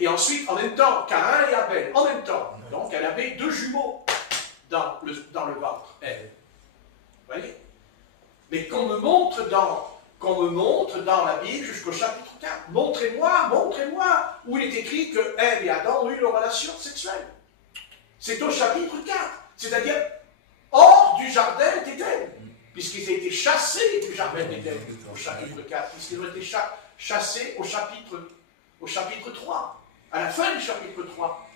et ensuite, en même temps, Caïn et Abel, en même temps. Donc elle avait deux jumeaux dans le ventre, Ève. Vous voyez? Mais qu'on me montre dans la Bible jusqu'au chapitre 4. Montrez-moi où il est écrit que Ève et Adam ont eu une relation sexuelle. C'est au chapitre 4. C'est-à-dire hors du jardin d'Éden. Puisqu'ils ont été chassés du jardin d'Éden au chapitre 4. Puisqu'ils ont été chassés au chapitre 3. À la fin du chapitre 3.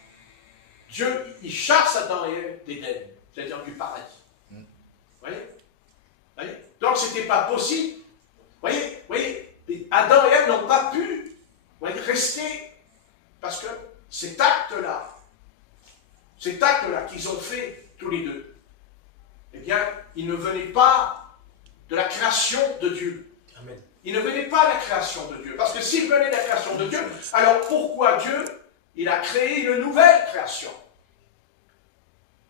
Dieu, il chasse Adam et Ève d'Éden. C'est-à-dire du paradis. Vous voyez? Donc, ce n'était pas possible. Vous voyez, Adam et Ève n'ont pas pu rester, parce que cet acte-là qu'ils ont fait tous les deux, eh bien, il ne venait pas de la création de Dieu. Amen. Il ne venait pas de la création de Dieu. Parce que s'il venait de la création de Dieu, alors pourquoi Dieu, il a créé une nouvelle création?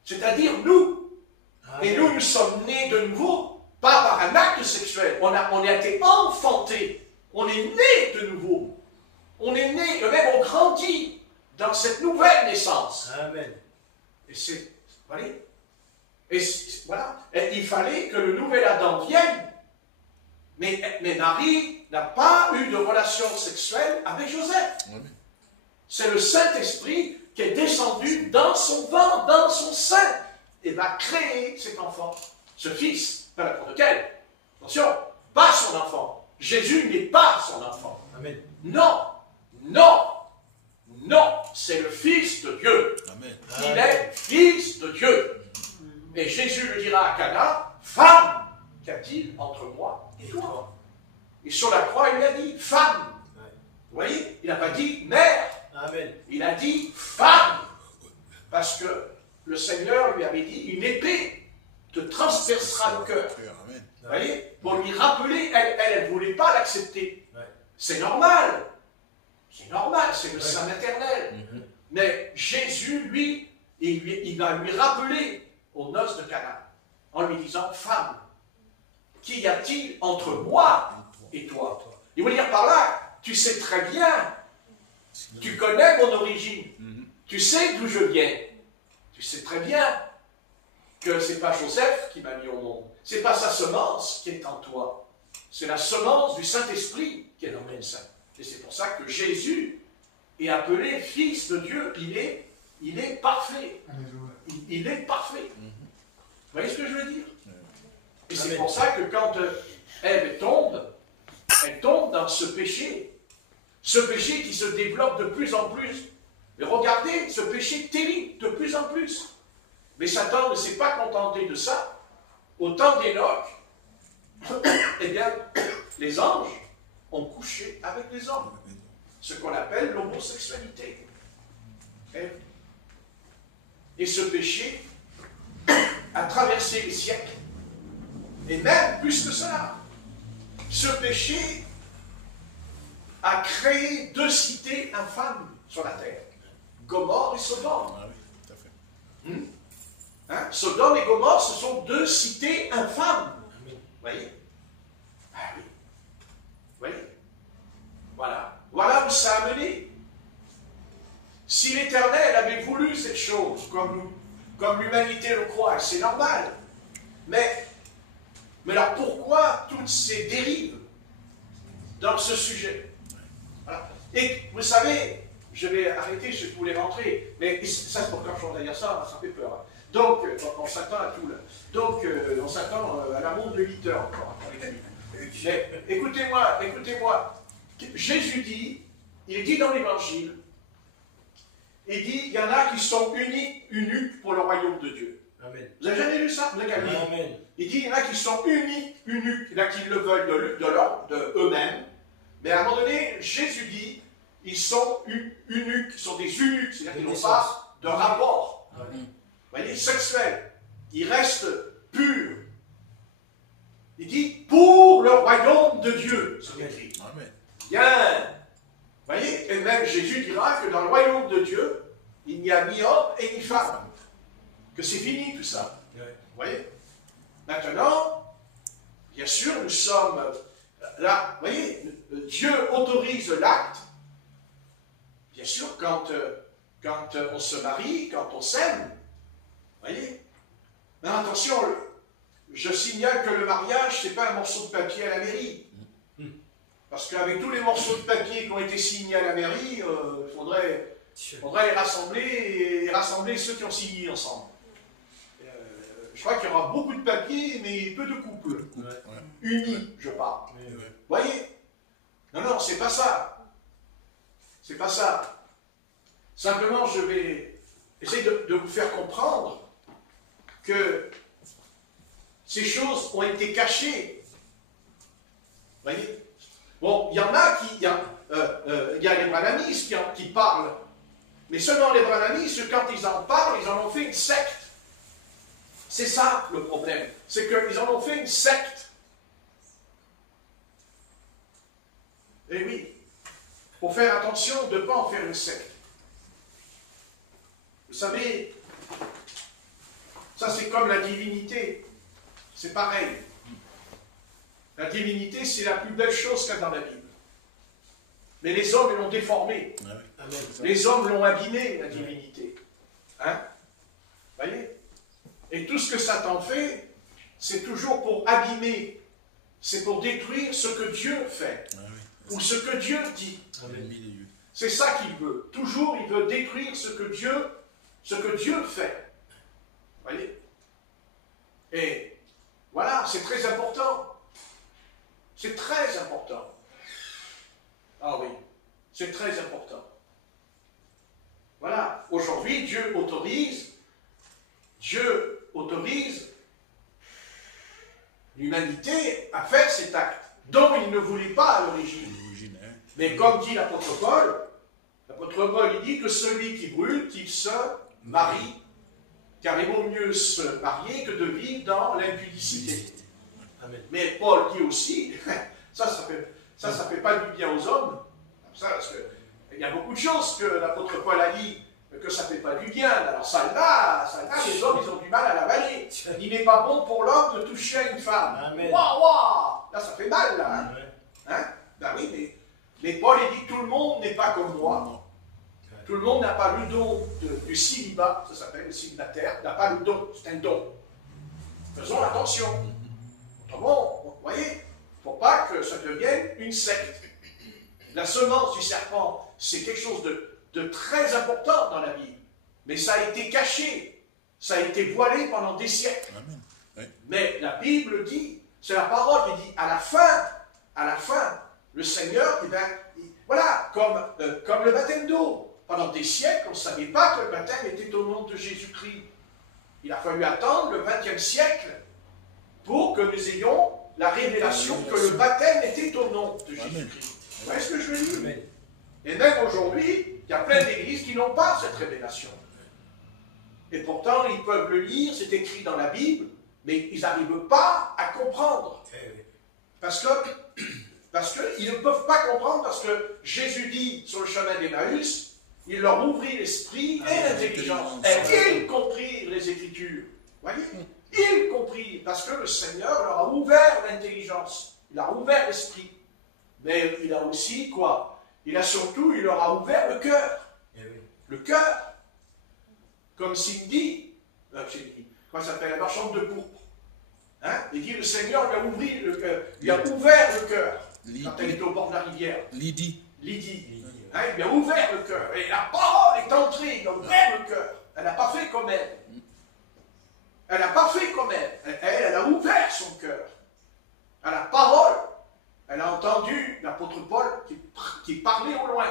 C'est-à-dire nous. Et nous, nous sommes nés de nouveau, pas par un acte sexuel. On a été enfantés. On est nés de nouveau. On est nés, et même on grandit dans cette nouvelle naissance. Amen. Et c'est, vous voyez, voilà. Et il fallait que le nouvel Adam vienne. Mais Marie n'a pas eu de relation sexuelle avec Joseph. C'est le Saint-Esprit qui est descendu dans son ventre, dans son sein, et va créer cet enfant, ce fils, pas n'importe lequel. Attention, pas son enfant. Jésus n'est pas son enfant. Amen. Non, non, non, c'est le Fils de Dieu. Amen. Il est Fils de Dieu. Et Jésus le dira à Cana, femme, qu'a-t-il entre moi et toi? Et sur la croix, il a dit femme. Vous voyez, il n'a pas dit mère. Amen. Il a dit femme. Parce que le Seigneur lui avait dit, une épée te transpercera le cœur. Amen. Vous voyez, pour lui rappeler, elle ne voulait pas l'accepter. Ouais. C'est normal. C'est normal, c'est le Saint éternel. Mais Jésus, lui, il va lui rappeler aux noces de Cana, en lui disant, femme, qu'y a-t-il entre moi et toi? Il veut dire par là, tu sais très bien, tu connais mon origine, tu sais d'où je viens, tu sais très bien que ce n'est pas Joseph qui m'a mis au monde, ce n'est pas sa semence qui est en toi, c'est la semence du Saint-Esprit qui est dans mon sein. Et c'est pour ça que Jésus est appelé Fils de Dieu, il est parfait. Il est parfait. Vous voyez ce que je veux dire? Et c'est pour ça que quand Ève tombe, elle tombe dans ce péché qui se développe de plus en plus. Et regardez, ce péché terrible de plus en plus. Mais Satan ne s'est pas contenté de ça. Au temps d'Enoch, eh bien, les anges ont couché avec les hommes. Ce qu'on appelle l'homosexualité. Et ce péché a traversé les siècles. Et même plus que cela, ce péché a créé deux cités infâmes sur la terre. Gomorrhe et Sodome. Ah oui, tout à fait. Hein? Sodome et Gomorrhe, ce sont deux cités infâmes. Vous voyez? Ah oui. Vous voyez? Voilà. Voilà où ça a mené. Si l'Éternel avait voulu cette chose, comme l'humanité le croit, et c'est normal, mais alors pourquoi toutes ces dérives dans ce sujet? Voilà. Et vous savez, je vais arrêter, je voulais rentrer, mais ça c'est pourquoi je suis en train de dire ça, ça fait peur. Hein. Donc, on s'attend à tout là. Donc, on s'attend à la montre de 8 heures encore, avec la vie. Mais écoutez-moi, Jésus dit, il dit dans l'Évangile, il dit, il y en a qui sont uniques pour le royaume de Dieu. Amen. Vous n'avez jamais lu ça? Vous avez lu? Amen. Il dit, il y en a qui sont uniques, il y en a qui le veulent de eux-mêmes. Mais à un moment donné, Jésus dit, ils sont uniques, ils sont des eunuques, c'est-à-dire qu'ils n'ont pas de rapport. Amen. Vous voyez, sexuel. Ils restent purs. Il dit, pour le royaume de Dieu, c'est écrit. Amen. Bien. Vous voyez, et même Jésus dira que dans le royaume de Dieu, il n'y a ni homme et ni femme. Que c'est fini tout ça. Ouais. Vous voyez? Maintenant, bien sûr, nous sommes là. Vous voyez, Dieu autorise l'acte. Bien sûr, quand on se marie, quand on s'aime. Vous voyez? Mais attention, je signale que le mariage, ce n'est pas un morceau de papier à la mairie. Parce qu'avec tous les morceaux de papier qui ont été signés à la mairie, il faudrait les rassembler et rassembler ceux qui ont signé ensemble. Je crois qu'il y aura beaucoup de papiers, mais peu de couples. Ouais. Unis, je parle. Ouais. Vous voyez? Non, c'est pas ça. C'est pas ça. Simplement, je vais essayer de vous faire comprendre que ces choses ont été cachées. Vous voyez? Bon, il y en a qui... Il y a les branhamistes qui parlent. Mais seulement les branhamistes, quand ils en parlent, ils en ont fait une secte. C'est ça le problème. C'est qu'ils en ont fait une secte. Et oui, il faut faire attention de ne pas en faire une secte. Vous savez, Ça, c'est comme la divinité. C'est pareil. La divinité, c'est la plus belle chose qu'il y a dans la Bible. Mais les hommes l'ont déformée. Amen. Les hommes l'ont abîmée, la divinité. Hein? Voyez? Et tout ce que Satan fait, c'est toujours pour abîmer. C'est pour détruire ce que Dieu fait. Ou ce que Dieu dit. C'est ça qu'il veut. Toujours, il veut détruire ce que Dieu fait. Voyez? Et voilà, c'est très important. C'est très important. Ah oui, c'est très important. Voilà, aujourd'hui, Dieu autorise l'humanité à faire cet acte, dont il ne voulait pas à l'origine. Mais comme dit l'apôtre Paul, il dit que celui qui brûle, qu'il se marie, car il vaut mieux se marier que de vivre dans l'impudicité. Amen. Mais Paul dit aussi, ça fait pas du bien aux hommes, ça, parce qu'il y a beaucoup de choses que l'apôtre Paul a dit, que ça ne fait pas du bien. Alors ça là, les hommes, ils ont du mal à l'avaler. Il n'est pas bon pour l'homme de toucher à une femme. Waouh, waouh, là, ça fait mal, là. Hein? Hein? Ben oui, mais Paul, il dit que tout le monde n'est pas comme moi. Tout le monde n'a pas le don du célibat, ça s'appelle le célibataire, n'a pas le don, c'est un don. Faisons attention. Autrement, vous voyez, il ne faut pas que ça devienne une secte. La semence du serpent, c'est quelque chose de très important dans la Bible. Mais ça a été caché, ça a été voilé pendant des siècles. Oui. Mais la Bible dit, c'est la parole qui dit, à la fin, le Seigneur, eh bien, voilà, comme le baptême d'eau. Pendant des siècles, on ne savait pas que le baptême était au nom de Jésus-Christ. Il a fallu attendre le XXe siècle pour que nous ayons la révélation que le baptême était au nom de Jésus-Christ. Vous voyez ce que je veux dire? Et même aujourd'hui, il y a plein d'églises qui n'ont pas cette révélation. Et pourtant, ils peuvent le lire, c'est écrit dans la Bible, mais ils n'arrivent pas à comprendre. Parce qu'ils ne peuvent pas comprendre, parce que Jésus dit sur le chemin d'Emmaüs, il leur ouvrit l'esprit et l'intelligence. Et ils comprirent les Écritures. Vous voyez? Ils comprirent, parce que le Seigneur leur a ouvert l'intelligence. Il a ouvert l'esprit. Mais il a aussi quoi? Il leur a ouvert le cœur. Le cœur. Comme Cindy, comment elle s'appelle? La marchande de pourpre. Hein? Il dit le Seigneur lui a ouvert le cœur. Quand elle était au bord de la rivière. Lydie. Hein? Il lui a ouvert le cœur. Et la parole est entrée, il a ouvert le cœur. Elle n'a pas fait comme elle. Elle n'a pas fait comme elle. Elle a ouvert son cœur. À la parole. Elle a entendu l'apôtre Paul qui parlait au loin.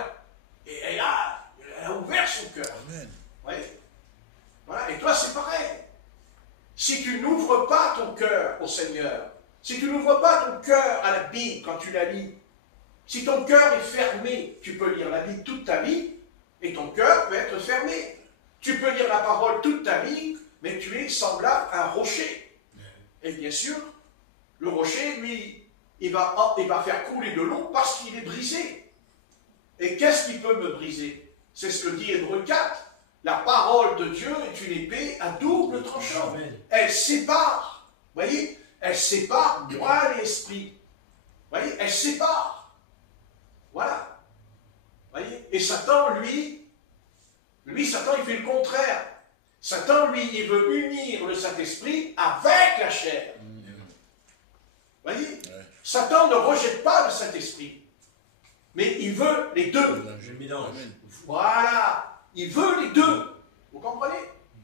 Et elle a ouvert son cœur. Amen. Oui. Voilà. Et toi, c'est pareil. Si tu n'ouvres pas ton cœur au Seigneur, si tu n'ouvres pas ton cœur à la Bible quand tu la lis, si ton cœur est fermé, tu peux lire la Bible toute ta vie et ton cœur peut être fermé. Tu peux lire la parole toute ta vie, mais tu es semblable à un rocher. Et bien sûr, le rocher, lui, il va faire couler de l'eau parce qu'il est brisé. Et qu'est-ce qui peut me briser? C'est ce que dit Hébreux 4. La parole de Dieu est une épée à double tranchant. Elle sépare. Vous voyez? Elle sépare moi et l'esprit. Vous voyez? Elle sépare. Voilà. Vous voyez? Et Satan, Satan, il fait le contraire. Satan, lui, il veut unir le Saint-Esprit avec la chair. Vous voyez? Ouais. Satan ne rejette pas le Saint-Esprit. Mais il veut les deux. Je mélange. Voilà. Il veut les deux. Vous comprenez?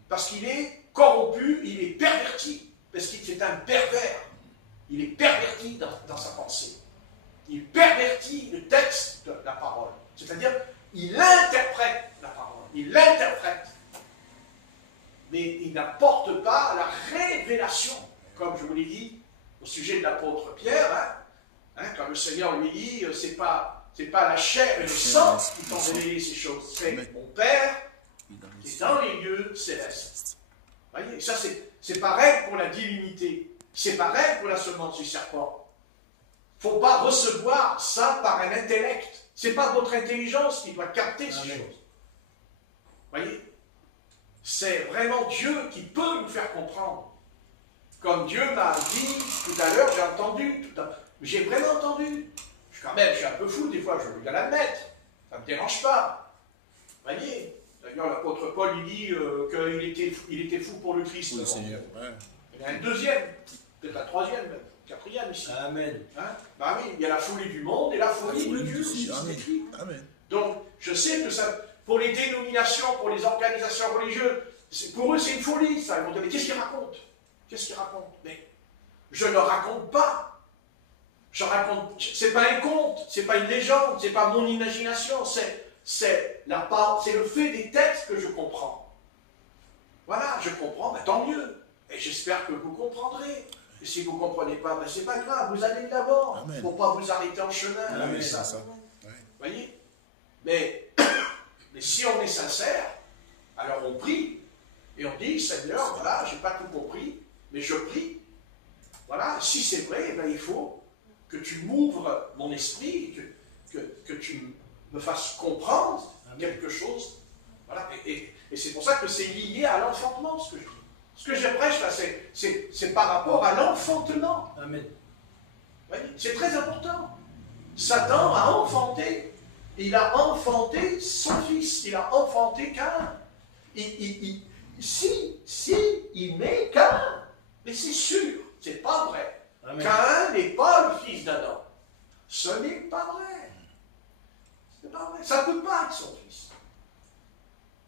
Parce qu'il est corrompu, il est perverti. Parce qu'il est un pervers. Il est perverti dans sa pensée. Il pervertit le texte de la parole. C'est-à-dire, il interprète la parole. Il l'interprète. Mais il n'apporte pas la révélation. Comme je vous l'ai dit au sujet de l'apôtre Pierre, quand le Seigneur lui dit, c'est pas la chair et le sang qui t'ont révélé ces choses. C'est mon Père qui est dans les lieux célestes. Vous voyez, ça c'est pareil pour la divinité. C'est pareil pour la semence du serpent. Il ne faut pas recevoir ça par un intellect. Ce n'est pas votre intelligence qui doit capter ces choses. Vous voyez? c'est vraiment Dieu qui peut nous faire comprendre. Comme Dieu m'a dit tout à l'heure, j'ai vraiment entendu. Je suis un peu fou des fois, je dois l'admettre. Ça ne me dérange pas. Vous voyez? D'ailleurs, l'apôtre Paul, il dit qu'il était fou pour le Christ. Pour le Seigneur, ouais. Il y a un deuxième, peut-être la troisième, même, quatrième ici. Amen. Hein? Bah oui, il y a la folie du monde et la folie de Dieu aussi, c'est écrit. Amen. Donc, je sais que ça, pour les dénominations, pour les organisations religieuses, pour eux, c'est une folie, ça. Ils vont dire, mais qu'est-ce qu'ils racontent? Qu'est-ce qu'ils racontent? Mais je ne raconte pas. Je raconte, c'est pas un conte, c'est pas une légende, c'est pas mon imagination, c'est le fait des textes que je comprends. Voilà, je comprends, ben, tant mieux. Et j'espère que vous comprendrez. Et si vous ne comprenez pas, ben, c'est pas grave, vous allez d'abord. Il ne faut pas vous arrêter en chemin. Amen, ça. c'est ça. Vous voyez? Mais si on est sincère, alors on prie. Et on dit, Seigneur, voilà, je n'ai pas tout compris, mais je prie. Voilà, si c'est vrai, ben, il faut que tu m'ouvres mon esprit, que tu me fasses comprendre quelque chose. Voilà. Et c'est pour ça que c'est lié à l'enfantement, ce que je dis. Ce que je prêche là, c'est par rapport à l'enfantement. Amen. C'est très important. Satan a enfanté. Il a enfanté son fils. Il a enfanté Caïn. Il met Caïn. Mais c'est sûr, c'est pas vrai. Amen. Caïn n'est pas le fils d'Adam. Ce n'est pas vrai. C'est pas vrai. Ça ne peut pas être son fils.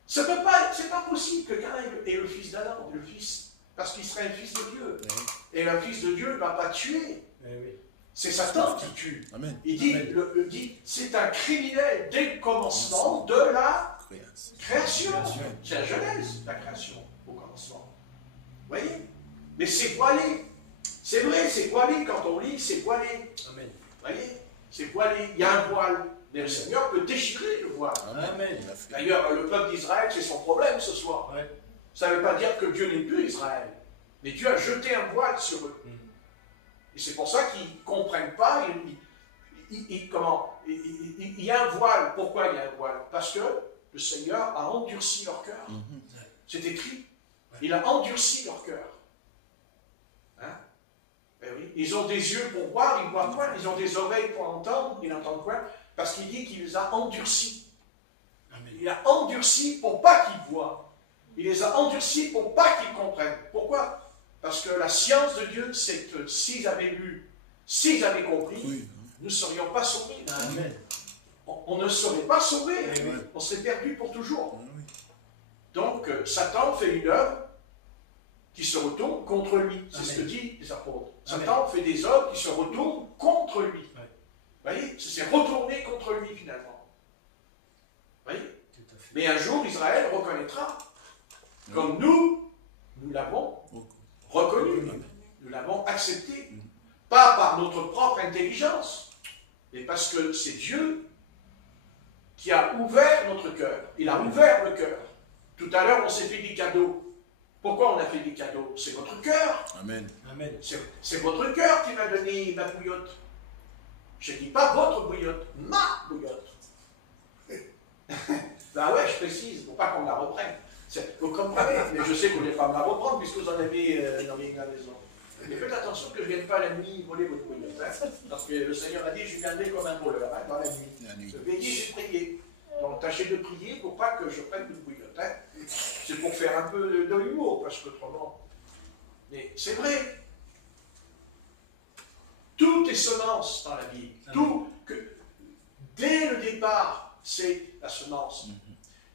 Ça peut pas, c'est pas possible que Caïn est le fils d'Adam, le fils, parce qu'il serait un fils de Dieu. Oui. Et le fils de Dieu ne va pas tuer. Oui. C'est Satan qui tue. Amen. Il dit, c'est un criminel dès le commencement de la création. C'est la Genèse, la création, au commencement. Vous voyez? Mais c'est voilé. C'est vrai, c'est voilé. Quand on lit, c'est voilé. Amen. Vous voyez? C'est voilé. Il y a un voile. Mais le Seigneur peut déchirer le voile. Amen. D'ailleurs, le peuple d'Israël, c'est son problème ce soir. Ouais. Ça ne veut pas dire que Dieu n'est plus Israël. Mais Dieu a jeté un voile sur eux. Et c'est pour ça qu'ils ne comprennent pas. Il y a un voile. Pourquoi il y a un voile? Parce que le Seigneur a endurci leur cœur. C'est écrit. Il a endurci leur cœur. Hein? Ben oui. Ils ont des yeux pour voir, ils ne voient point. Ils ont des oreilles pour entendre, ils n'entendent point. Parce qu'il dit qu'il les a endurcis. Amen. Il a endurci pour pas qu'ils voient. Il les a endurcis pour pas qu'ils comprennent. Pourquoi? Parce que la science de Dieu, c'est que s'ils avaient lu, s'ils avaient compris, oui, nous ne serions pas sauvés. Amen. On ne serait pas sauvés. Oui. On serait perdus pour toujours. Oui. Donc, Satan fait une œuvre qui se retourne contre lui. C'est ce que disent les apôtres. Satan fait des œuvres qui se retournent contre lui. Vous voyez, c'est retourné contre lui finalement. Vous voyez? Mais un jour, Israël reconnaîtra, comme nous l'avons reconnu, nous l'avons accepté. Pas par notre propre intelligence, mais parce que c'est Dieu qui a ouvert notre cœur. Il a ouvert le cœur. Tout à l'heure, on s'est fait des cadeaux. Pourquoi on a fait des cadeaux? C'est votre cœur. Amen. C'est votre cœur qui m'a donné ma bouillotte. Je ne dis pas votre bouillotte, ma bouillotte. Ben ouais, je précise, pour pas qu'on la reprenne. Vous comprenez, mais je sais qu'on n'est pas me la reprendre puisque vous en avez dans les maison. Mais faites attention que je ne vienne pas la nuit voler votre bouillotte. Hein, parce que le Seigneur a dit, je viendrai comme un voleur hein, dans la nuit. Je veillais, j'ai prié. Donc tâchez de prier pour pas que je prenne une bouillotte. Hein. C'est pour faire un peu de l'humour, parce qu'autrement. Mais c'est vrai. Tout est semence dans la vie. Tout, dès le départ, c'est la semence.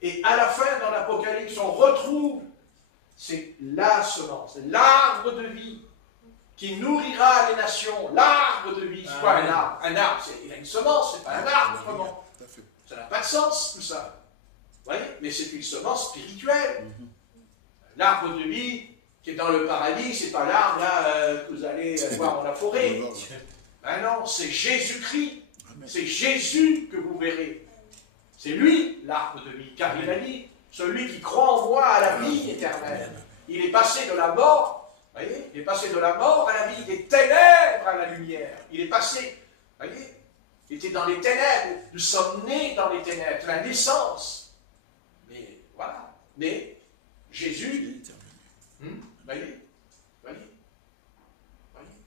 Et à la fin, dans l'Apocalypse, on retrouve, c'est la semence, l'arbre de vie, qui nourrira les nations. L'arbre de vie, c'est quoi un arbre? Un arbre, il a une semence, c'est pas un arbre, comment? Ça n'a pas de sens, tout ça. Vous voyez? Mais c'est une semence spirituelle. L'arbre de vie, qui est dans le paradis, c'est pas l'arbre là que vous allez voir dans la forêt. Ben non, c'est Jésus-Christ. C'est Jésus que vous verrez. C'est lui, l'arbre de vie. Car il a dit, celui qui croit en moi a la vie éternelle. Il est passé de la mort, vous voyez, il est passé de la mort à la vie, des ténèbres à la lumière. Il est passé, vous voyez, il était dans les ténèbres. Nous sommes nés dans les ténèbres, la naissance. Mais voilà. Mais Jésus, voyez,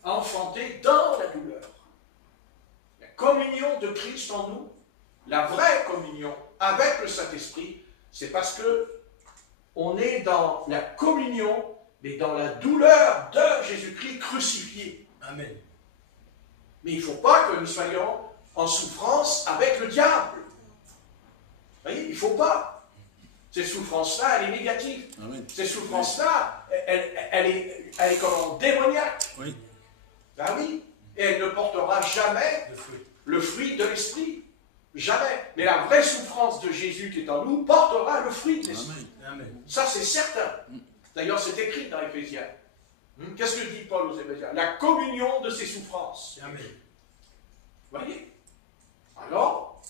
enfanté dans la douleur. La communion de Christ en nous, la vraie communion avec le Saint-Esprit, c'est parce que on est dans la communion, mais dans la douleur de Jésus-Christ crucifié. Amen. Mais il ne faut pas que nous soyons en souffrance avec le diable. Vous voyez, il ne faut pas. Cette souffrance-là, elle est négative. Amen. Cette souffrance-là, elle est comme démoniaque. Oui. Ben oui. Et elle ne portera jamais Le fruit. le fruit de l'esprit. Jamais. Mais la vraie souffrance de Jésus qui est en nous portera le fruit de l'esprit. Amen. Amen. Ça, c'est certain. D'ailleurs, c'est écrit dans Éphésiens. Qu'est-ce que dit Paul aux Éphésiens? La communion de ses souffrances. Amen. Vous voyez? Alors,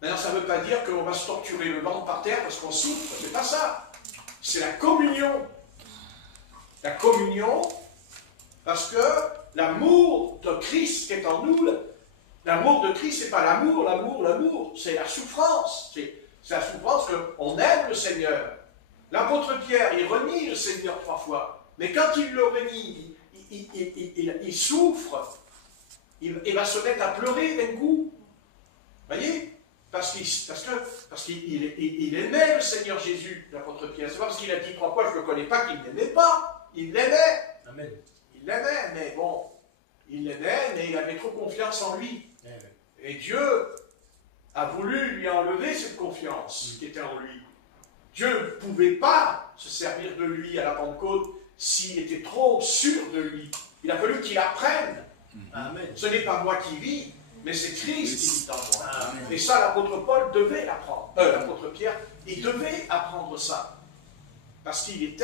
maintenant, ça ne veut pas dire qu'on va se torturer le ventre par terre parce qu'on souffre. C'est pas ça. C'est la communion. La communion, parce que l'amour de Christ qui est en nous, l'amour de Christ, c'est pas l'amour, c'est la souffrance. C'est la souffrance qu'on aime le Seigneur. L'apôtre Pierre, il renie le Seigneur 3 fois. Mais quand il le renie, il souffre. Il va se mettre à pleurer d'un coup. Vous voyez? Parce qu'il aimait le Seigneur Jésus, l'apôtre Pierre. C'est pas parce qu'il a dit 3 fois, je ne le connais pas, qu'il ne l'aimait pas. Il l'aimait. Amen. Il l'aimait, mais bon, il l'aimait, mais il avait trop confiance en lui. Amen. Et Dieu a voulu lui enlever cette confiance qui était en lui. Dieu ne pouvait pas se servir de lui à la Pentecôte s'il était trop sûr de lui. Il a fallu qu'il apprenne. Amen. Ce n'est pas moi qui vis, mais c'est Christ qui vit en moi. Amen. Et ça, l'apôtre Paul devait l'apprendre. L'apôtre Pierre, il devait apprendre ça. Parce il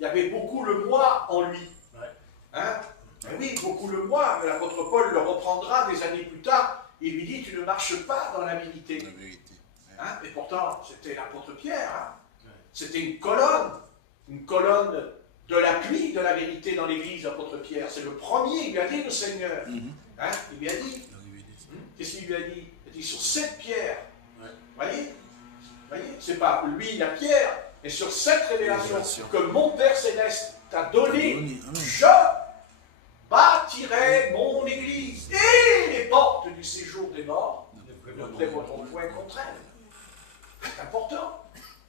y avait beaucoup le moi en lui. Ouais. Hein? Ben oui, beaucoup le moi, mais l'apôtre Paul le reprendra des années plus tard. Il lui dit, tu ne marches pas dans la vérité. La vérité. Hein? Et pourtant, c'était l'apôtre Pierre. Hein? Ouais. C'était une colonne de l'appui de la vérité dans l'église, l'apôtre Pierre. C'est le premier, il lui a dit le Seigneur. Hein? Il lui a dit. Qu'est-ce qu'il lui a dit? Il a dit sur cette pierre. Ouais. Voyez? C'est pas lui la pierre, mais sur cette révélation que mon Père Céleste t'a donnée, je bâtirai mon église et les portes du séjour des morts ne prévaudront point contre elle. C'est important.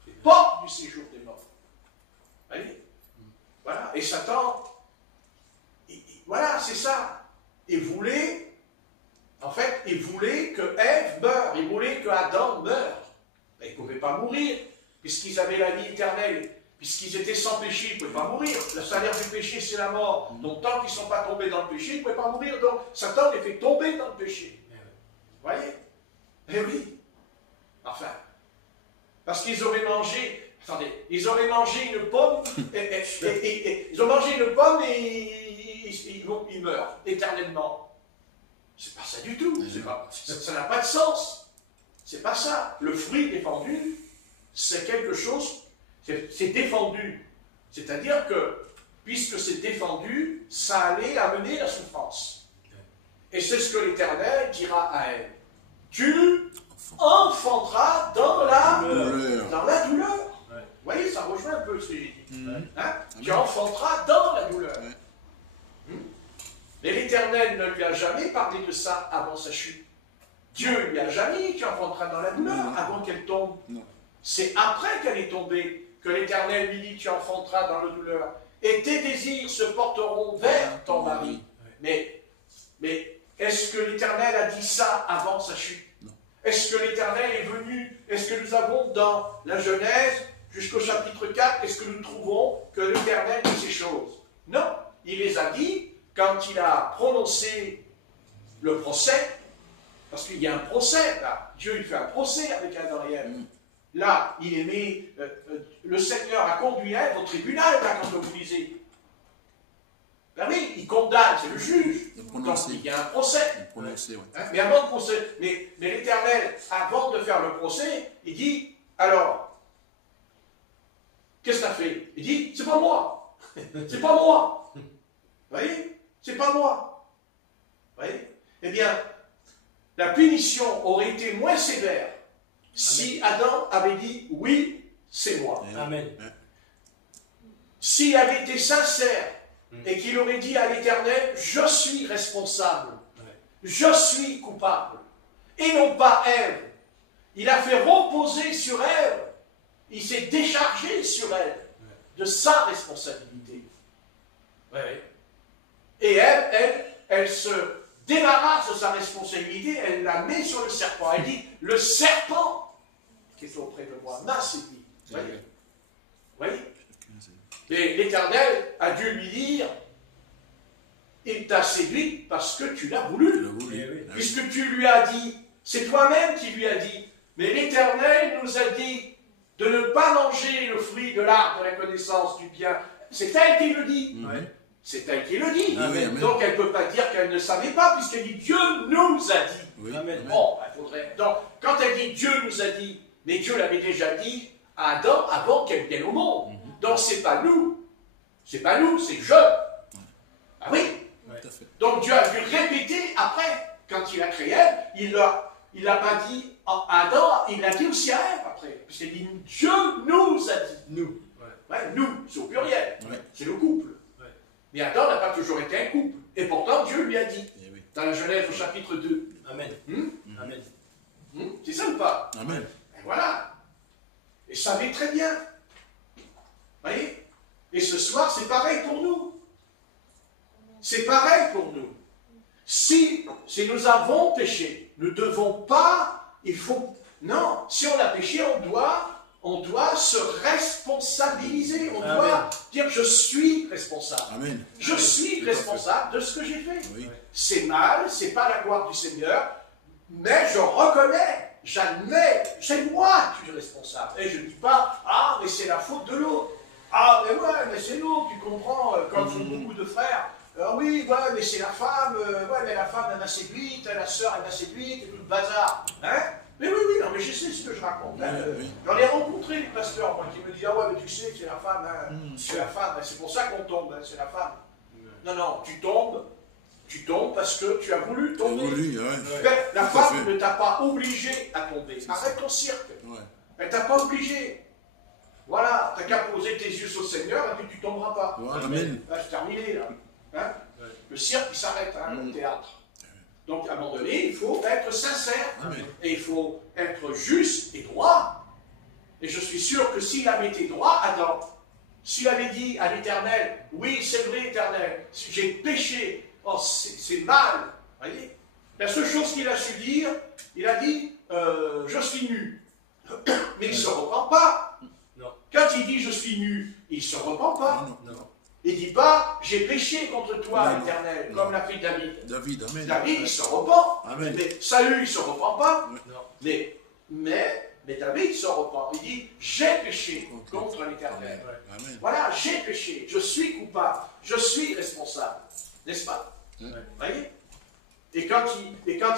Les portes du séjour des morts. Voyez? Voilà. Et Satan, voilà, c'est ça. Il voulait que Ève meure. Il voulait que Adam meure. Mais ils ne pouvaient pas mourir, puisqu'ils avaient la vie éternelle. Puisqu'ils étaient sans péché, ils ne pouvaient pas mourir. Le salaire du péché, c'est la mort. Donc, tant qu'ils ne sont pas tombés dans le péché, ils ne pouvaient pas mourir. Donc, Satan les fait tomber dans le péché. Vous voyez? Eh oui. Enfin. Parce qu'ils auraient mangé... Attendez. Ils auraient mangé une pomme. Ils ont mangé une pomme et ils meurent éternellement. C'est pas ça du tout. Ça n'a pas de sens. C'est pas ça. Le fruit défendu, c'est quelque chose... C'est défendu. C'est-à-dire que, puisque c'est défendu, ça allait amener la souffrance. Et c'est ce que l'Éternel dira à elle. Tu enfanteras dans la douleur. Ouais. Vous voyez, ça rejoint un peu ce que j'ai dit. Hein? Amen. Tu enfanteras dans la douleur. Ouais. Mais l'Éternel ne lui a jamais parlé de ça avant sa chute. Dieu lui a jamais dit tu enfanteras dans la douleur avant qu'elle tombe. Non. C'est après qu'elle est tombée que l'Éternel lui dit tu enfanteras dans la douleur. Et tes désirs se porteront vers ton mari. Mais est-ce que l'Éternel a dit ça avant sa chute? Non. Est-ce que l'Éternel est venu? Est-ce que nous avons dans la Genèse, jusqu'au chapitre 4, est-ce que nous trouvons que l'Éternel dit ces choses? Non. Il les a dit quand il a prononcé le procès, parce qu'il y a un procès là. Dieu il fait un procès avec Adam et Ève. Là, il est mis, le Seigneur a conduit Ève au tribunal, là, quand vous lisez. Ben oui, il condamne, c'est le juge. Quand il y a un procès. Hein, mais avant de procès, mais l'Éternel, avant de faire le procès, il dit, alors, qu'est-ce que tu as fait? Il dit, c'est pas moi. C'est pas moi. Vous voyez? C'est pas moi. Vous voyez? Eh bien, la punition aurait été moins sévère si Adam avait dit, oui, c'est moi. Amen. s'il avait été sincère et qu'il aurait dit à l'Éternel, je suis responsable, je suis coupable, et non pas Ève. Il a fait reposer sur Ève, il s'est déchargé sur elle de sa responsabilité. Et elle se débarrasse de sa responsabilité, elle la met sur le serpent. Elle dit, le serpent qui est auprès de moi m'a séduit. Vous voyez? Et l'Éternel a dû lui dire, il t'a séduit parce que tu l'as voulu. Puisque tu lui as dit, c'est toi-même qui lui as dit, mais l'Éternel nous a dit de ne pas manger le fruit de l'arbre de la connaissance du bien. C'est elle qui le dit. C'est elle qui le dit. Donc elle ne peut pas dire qu'elle ne savait pas, puisqu'elle dit Dieu nous a dit. Bon, il faudrait. Donc, quand elle dit Dieu nous a dit, mais Dieu l'avait déjà dit à Adam avant qu'elle vienne au monde. Donc c'est pas nous. C'est pas nous, c'est je. Ah oui. Donc Dieu a dû répéter après, quand il a créé elle, il l'a pas dit à Adam, il l'a dit aussi à Ève après. Puisqu'il dit Dieu nous a dit. Nous. Nous, c'est au pluriel. C'est le couple. Mais Adam n'a pas toujours été un couple. Et pourtant, Dieu lui a dit. Dans la Genèse au chapitre 2. Amen. Amen. C'est ça ou pas? Amen. Et voilà. Et savez très bien. Voyez? Et ce soir, c'est pareil pour nous. C'est pareil pour nous. Si nous avons péché, nous ne devons pas, non, si on a péché, on doit se responsabiliser. On doit dire, je suis responsable. Amen. Je suis responsable de ce que j'ai fait. C'est mal, c'est pas la gloire du Seigneur, mais je reconnais, j'admets, c'est moi qui suis responsable. Et je ne dis pas, ah, mais c'est la faute de l'autre. Ah, mais ouais, mais c'est l'autre, tu comprends, comme font beaucoup de frères. Oui, ouais, mais c'est la femme, ouais, mais la femme, elle m'a séduite, la sœur, elle m'a séduite, et tout le bazar. Hein? Mais oui, non, mais je sais ce que je raconte. Hein. J'en ai rencontré les pasteurs, moi, qui me disent, ah ouais, mais tu sais que c'est la femme, hein. C'est la femme, hein. C'est pour ça qu'on tombe, hein. C'est la femme. Non, tu tombes parce que tu as voulu tomber. La femme ne t'a pas obligé à tomber. Arrête ton cirque. Elle t'a pas obligé. Voilà, tu n'as qu'à poser tes yeux sur le Seigneur et puis tu ne tomberas pas. Amen. Là, c'est terminé, là. Hein? Le cirque, il s'arrête, hein, le théâtre. Donc, à un moment donné, il faut être sincère. Et il faut être juste et droit. Et je suis sûr que s'il avait été droit, Adam, s'il avait dit à l'Éternel, oui, c'est vrai, Éternel, j'ai péché, oh, c'est mal. Voyez? La seule chose qu'il a su dire, il a dit, je suis nu. Mais il ne se repent pas. Quand il dit je suis nu, il ne se repent pas. Il ne dit pas j'ai péché contre toi, Éternel, comme l'a fait David. David, il se repent. Mais Saül, il ne se repent pas. Mais David, il se repent. Il dit j'ai péché contre l'Éternel. Voilà, j'ai péché. Je suis coupable. Je suis responsable. N'est-ce pas? Voyez? Et quand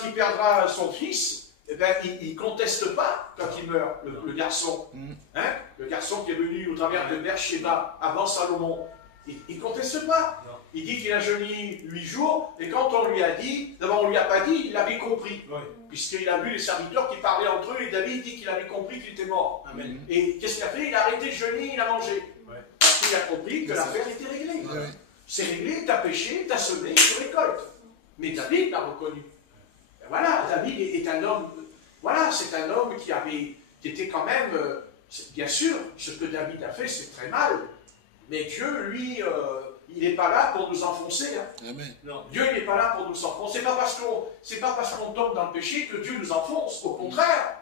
il perdra son fils, eh bien, il ne conteste pas quand il meurt, le garçon. Hein? Le garçon qui est venu au travers de Beersheba avant Salomon. Il ne conteste pas. Il dit qu'il a jeûné 8 jours, et quand on lui a dit, d'abord on ne lui a pas dit, il avait compris. Puisqu'il a vu les serviteurs qui parlaient entre eux, et David dit qu'il avait compris qu'il était mort. Et qu'est-ce qu'il a fait? Il a arrêté de jeûner, il a mangé. Parce qu'il a compris que l'affaire était réglée. C'est réglé, tu as péché, tu as semé, tu récoltes. Mais David l'a reconnu. Et voilà, David est un homme. Voilà, c'est un homme qui était quand même, bien sûr, ce que David a fait, c'est très mal. Mais Dieu, lui, il n'est pas là pour nous enfoncer. Hein. Non, Dieu, il n'est pas là pour nous enfoncer. C'est pas parce qu'on tombe dans le péché que Dieu nous enfonce. Au contraire,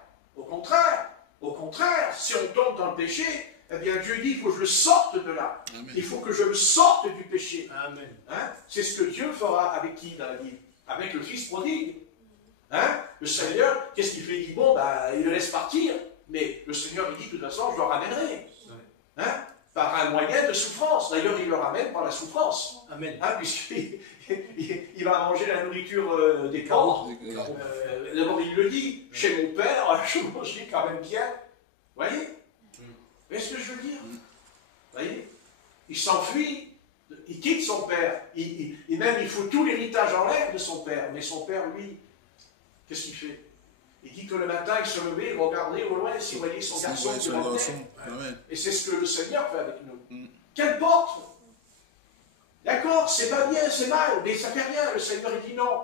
si on tombe dans le péché, eh bien Dieu dit, il faut que je sorte de là. Il faut que je me sorte du péché. Hein? C'est ce que Dieu fera avec qui dans la vie? Avec le fils prodigue. Hein? Le Seigneur, qu'est-ce qu'il fait? Il dit, bon, il le laisse partir, mais le Seigneur, il dit, de toute façon, je le ramènerai. Hein? Par un moyen de souffrance. D'ailleurs, il le ramène par la souffrance. Hein? Puisqu'il va manger la nourriture des pauvres. D'abord, il le dit, chez mon père, je mangeais quand même bien. Vous voyez? Vous voyez ce que je veux dire? Vous voyez? Il s'enfuit, il quitte son père. Il fout tout l'héritage en l'air de son père. Mais son père, lui, qu'est-ce qu'il fait? Il dit que le matin, il se levait, il regardait au loin, s'il voyait son garçon qui revenait. Et c'est ce que le Seigneur fait avec nous. Qu'importe. D'accord, c'est pas bien, c'est mal, mais ça fait rien. Le Seigneur, il dit non.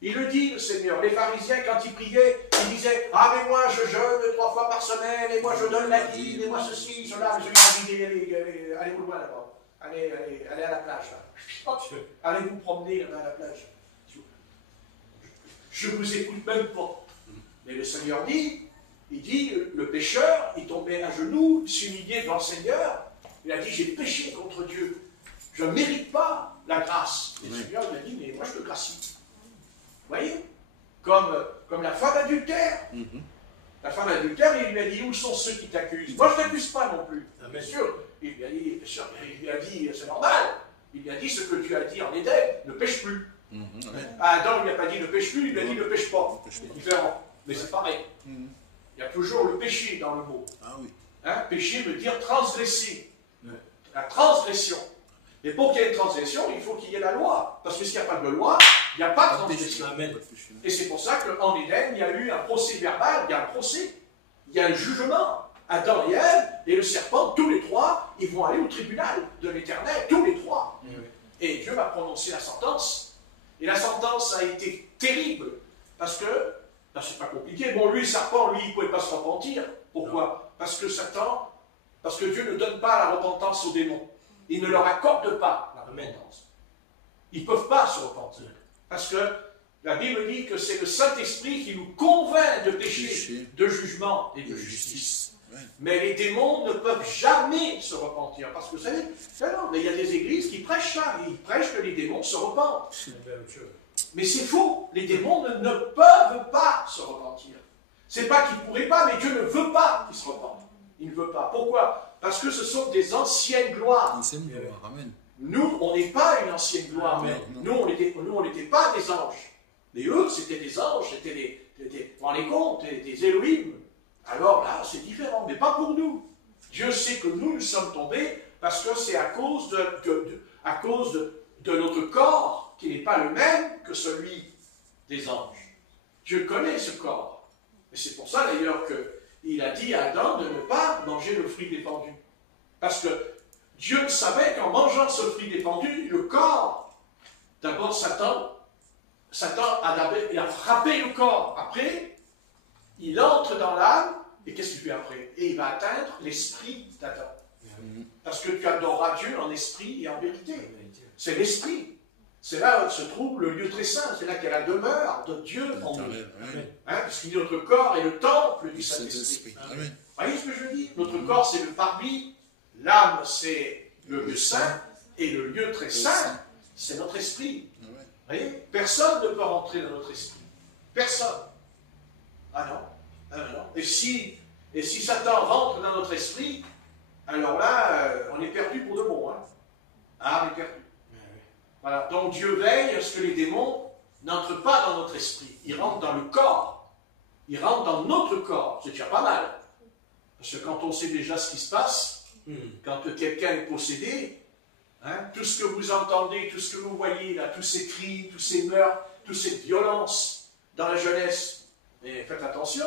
Il le dit, le Seigneur. Les pharisiens, quand ils priaient, ils disaient, ah, mais moi, je jeûne 3 fois par semaine, et moi, je donne la dîme, et moi, ceci, cela. Le Seigneur a dit, allez au loin là-bas. Allez à la plage, là. Allez vous promener là-bas à la plage. Je vous écoute même pas. Mais le Seigneur dit, il dit, le pécheur, il tombait à genoux, s'humiliait devant le Seigneur. Il a dit, j'ai péché contre Dieu. Je ne mérite pas la grâce. Et le Seigneur lui a dit, mais moi, je te gracie. Vous voyez, comme la femme adultère. La femme adultère, il lui a dit, où sont ceux qui t'accusent? Moi, je ne t'accuse pas non plus. Bien sûr. Il lui a dit, c'est normal. Il lui a dit ce que tu as dit en Éden, ne pêche plus. Adam, il n'a pas dit ne pêche plus, il lui a dit ne pêche pas. C'est différent. Mais c'est pareil. Il y a toujours le péché dans le mot. Hein? Péché veut dire transgresser. La transgression. Mais pour qu'il y ait une transgression, il faut qu'il y ait la loi. Parce que s'il n'y a pas de loi, il n'y a pas de transgression. Et c'est pour ça qu'en Éden, il y a eu un procès verbal, il y a un procès. Il y a un jugement. Adam et Ève et le serpent, tous les trois, ils vont aller au tribunal de l'Éternel, tous les trois. Et Dieu va prononcer la sentence. Et la sentence a été terrible. Parce que, c'est pas compliqué. Bon, lui, le serpent, lui, il ne pouvait pas se repentir. Pourquoi? Parce que Dieu ne donne pas la repentance aux démons. Il ne leur accorde pas la repentance. Ils ne peuvent pas se repentir. Parce que la Bible dit que c'est le Saint-Esprit qui nous convainc de péché, de jugement et de justice. Mais les démons ne peuvent jamais se repentir. Parce que vous savez, mais il y a des églises qui prêchent ça. Ils prêchent que les démons se repentent. Mais c'est faux. Les démons ne peuvent pas se repentir. C'est pas qu'ils ne pourraient pas, mais Dieu ne veut pas qu'ils se repentent. Il ne veut pas. Pourquoi? Parce que ce sont des anciennes gloires. Amen. Nous, on n'est pas une ancienne gloire. Amen. Nous, on n'était pas des anges. Mais eux, c'était des anges, c'était vous rendez compte, des Elohim. Alors là, c'est différent, mais pas pour nous. Dieu sait que nous sommes tombés parce que c'est à cause de notre corps qui n'est pas le même que celui des anges. Dieu connaît ce corps. Et c'est pour ça d'ailleurs qu'il a dit à Adam de ne pas manger le fruit défendu. Parce que Dieu savait qu'en mangeant ce fruit défendu, le corps, d'abord Satan a frappé le corps. Après, il entre dans l'âme, et qu'est-ce qu'il fait après? Et il va atteindre l'esprit d'Adam. Parce que tu adoreras Dieu en esprit et en vérité. C'est l'esprit. C'est là où se trouve le lieu très saint. C'est là qu'il y a la demeure de Dieu en nous. Puisqu'il dit notre corps est le temple du Saint-Esprit. Vous voyez ce que je dis? Notre corps, c'est le parvis. L'âme, c'est le lieu saint. Et le lieu très saint, c'est notre esprit. Vous voyez? Personne ne peut rentrer dans notre esprit. Personne. Ah non. Et si Satan rentre dans notre esprit, alors là, on est perdu pour de bon. On est perdu. Voilà. Donc Dieu veille à ce que les démons n'entrent pas dans notre esprit. Ils rentrent dans le corps. Ils rentrent dans notre corps. C'est déjà pas mal. Parce que quand on sait déjà ce qui se passe, quand quelqu'un est possédé, tout ce que vous entendez, tout ce que vous voyez, là, tous ces cris, tous ces meurtres, toute cette violence dans la jeunesse, mais faites attention,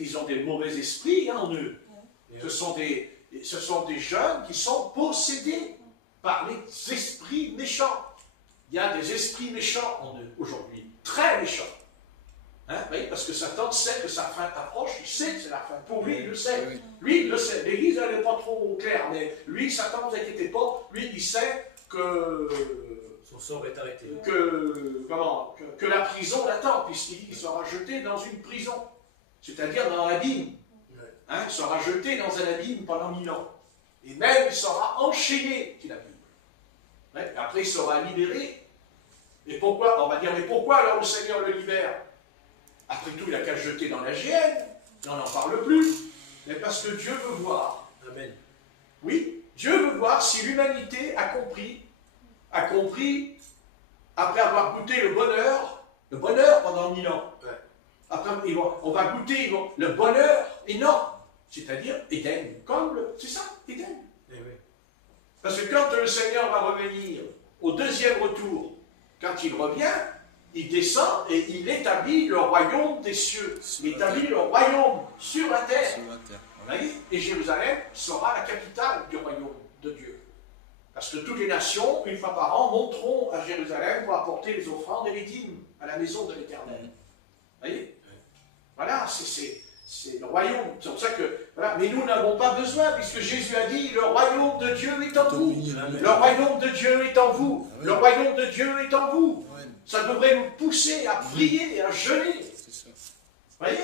ils ont des mauvais esprits en eux. Ce sont des jeunes qui sont possédés par les esprits méchants. Il y a des esprits méchants en eux aujourd'hui, très méchants. Oui, parce que Satan sait que sa fin approche, il sait que c'est la fin. Pour lui, il le sait. Lui, il le sait. L'Église, elle n'est pas trop claire, mais lui, Satan, ne vous inquiétez pas, lui, il sait que son sort est arrêté. Que la prison l'attend, puisqu'il sera jeté dans une prison, c'est-à-dire dans l'abîme. Il sera jeté dans un abîme pendant 1000 ans. Et même, il sera enchaîné, dit la Bible. Après, il sera libéré. Et pourquoi? On va dire, mais pourquoi alors le Seigneur le libère? Après tout, il n'a qu'à le jeter dans la géhenne. On n'en parle plus. Mais parce que Dieu veut voir. Amen. Oui, Dieu veut voir si l'humanité a compris, après avoir goûté le bonheur pendant 1000 ans. Après, on va goûter le bonheur énorme, c'est-à-dire Éden. C'est ça, Éden. Parce que quand le Seigneur va revenir au deuxième retour, quand il revient, il descend et il établit le royaume des cieux. Il établit le royaume sur la terre. voyez? Et Jérusalem sera la capitale du royaume de Dieu. Parce que toutes les nations, une fois par an, monteront à Jérusalem pour apporter les offrandes et les dîmes à la maison de l'Éternel. Vous voyez? Voilà, c'est le royaume. C'est pour ça que, voilà. Mais nous n'avons pas besoin, puisque Jésus a dit, le royaume de Dieu est en vous. Le royaume de Dieu est en vous. Le royaume de Dieu est en vous. Ça devrait nous pousser à prier, à jeûner. Vous voyez?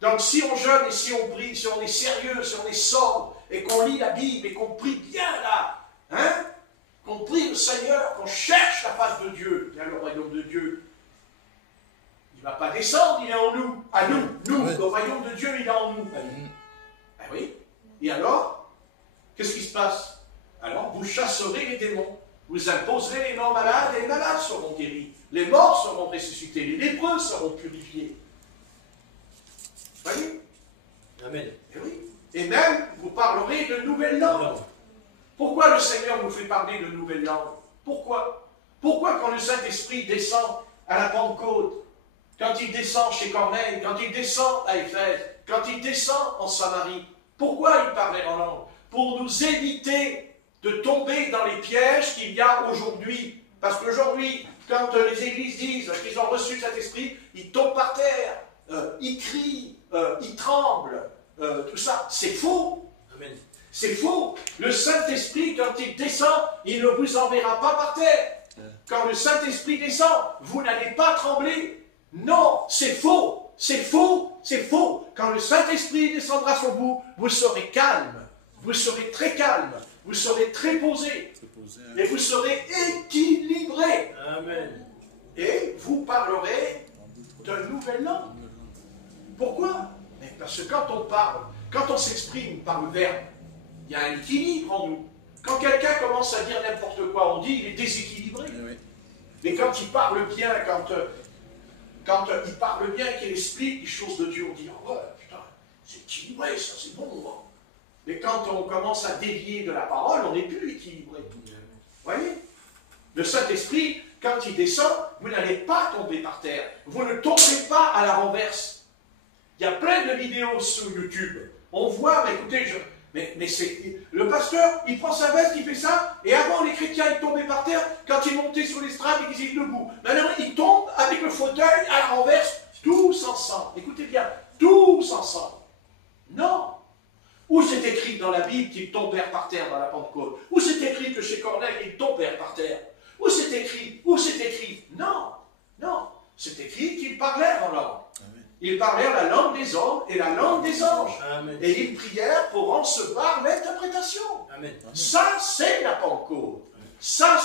Donc si on jeûne et si on prie, si on est sérieux, si on est sobre, et qu'on lit la Bible, et qu'on prie bien là, hein, qu'on prie le Seigneur, qu'on cherche la face de Dieu, bien le royaume de Dieu, il ne va pas descendre, il est en nous, à nous, le royaume de Dieu, il est en nous. Ah oui. Et alors, qu'est-ce qui se passe? Alors, vous chasserez les démons, vous imposerez les morts malades, et les malades seront guéris, les morts seront ressuscités, les lépreux seront purifiés. Vous voyez? Amen. Et oui. Et même, vous parlerez de nouvelles langues. Pourquoi le Seigneur nous fait parler de nouvelles langues? Pourquoi? Pourquoi quand le Saint-Esprit descend à la Pentecôte, quand il descend chez Corneille, quand il descend à Éphèse, quand il descend en Samarie, pourquoi il parlait en langue? Pour nous éviter de tomber dans les pièges qu'il y a aujourd'hui. Parce qu'aujourd'hui, quand les églises disent qu'ils ont reçu le Saint-Esprit, ils tombent par terre, ils crient, ils tremblent, tout ça. C'est faux. Amen. C'est faux. Le Saint-Esprit, quand il descend, il ne vous enverra pas par terre. Quand le Saint-Esprit descend, vous n'allez pas trembler. Non, c'est faux. C'est faux. C'est faux. Quand le Saint-Esprit descendra sur vous, vous serez calme. Vous serez très calme. Vous serez très posé. Et vous serez équilibré. Amen. Et vous parlerez de nouvelles langues. Pourquoi? Parce que quand on parle, quand on s'exprime par le verbe, il y a un équilibre en nous. Quand quelqu'un commence à dire n'importe quoi, on dit il est déséquilibré. Mais quand il parle bien, quand il parle bien, qu'il explique les choses de Dieu, on dit oh ouais, putain, c'est équilibré, ça c'est bon. Mais quand on commence à dévier de la parole, on n'est plus équilibré. Vous voyez? Le Saint-Esprit, quand il descend, vous n'allez pas tomber par terre. Vous ne tombez pas à la renverse. Il y a plein de vidéos sur YouTube. On voit, mais écoutez, mais c'est le pasteur, il prend sa veste, il fait ça, et avant les chrétiens, ils tombaient par terre quand ils montaient sur l'estrade et qu'ils étaient debout. Maintenant, ils tombent avec le fauteuil à la renverse, tous ensemble. Écoutez bien, tous ensemble. Non. Où c'est écrit dans la Bible qu'ils tombèrent par terre dans la Pentecôte? Où c'est écrit que chez Corneille, ils tombèrent par terre? Où c'est écrit? Où c'est écrit? Non, non. C'est écrit qu'ils parlèrent en langue. Ils parlèrent la langue des hommes et la langue des anges. Amen. Et ils prièrent pour recevoir l'interprétation. Ça, c'est la Pentecôte. Ça,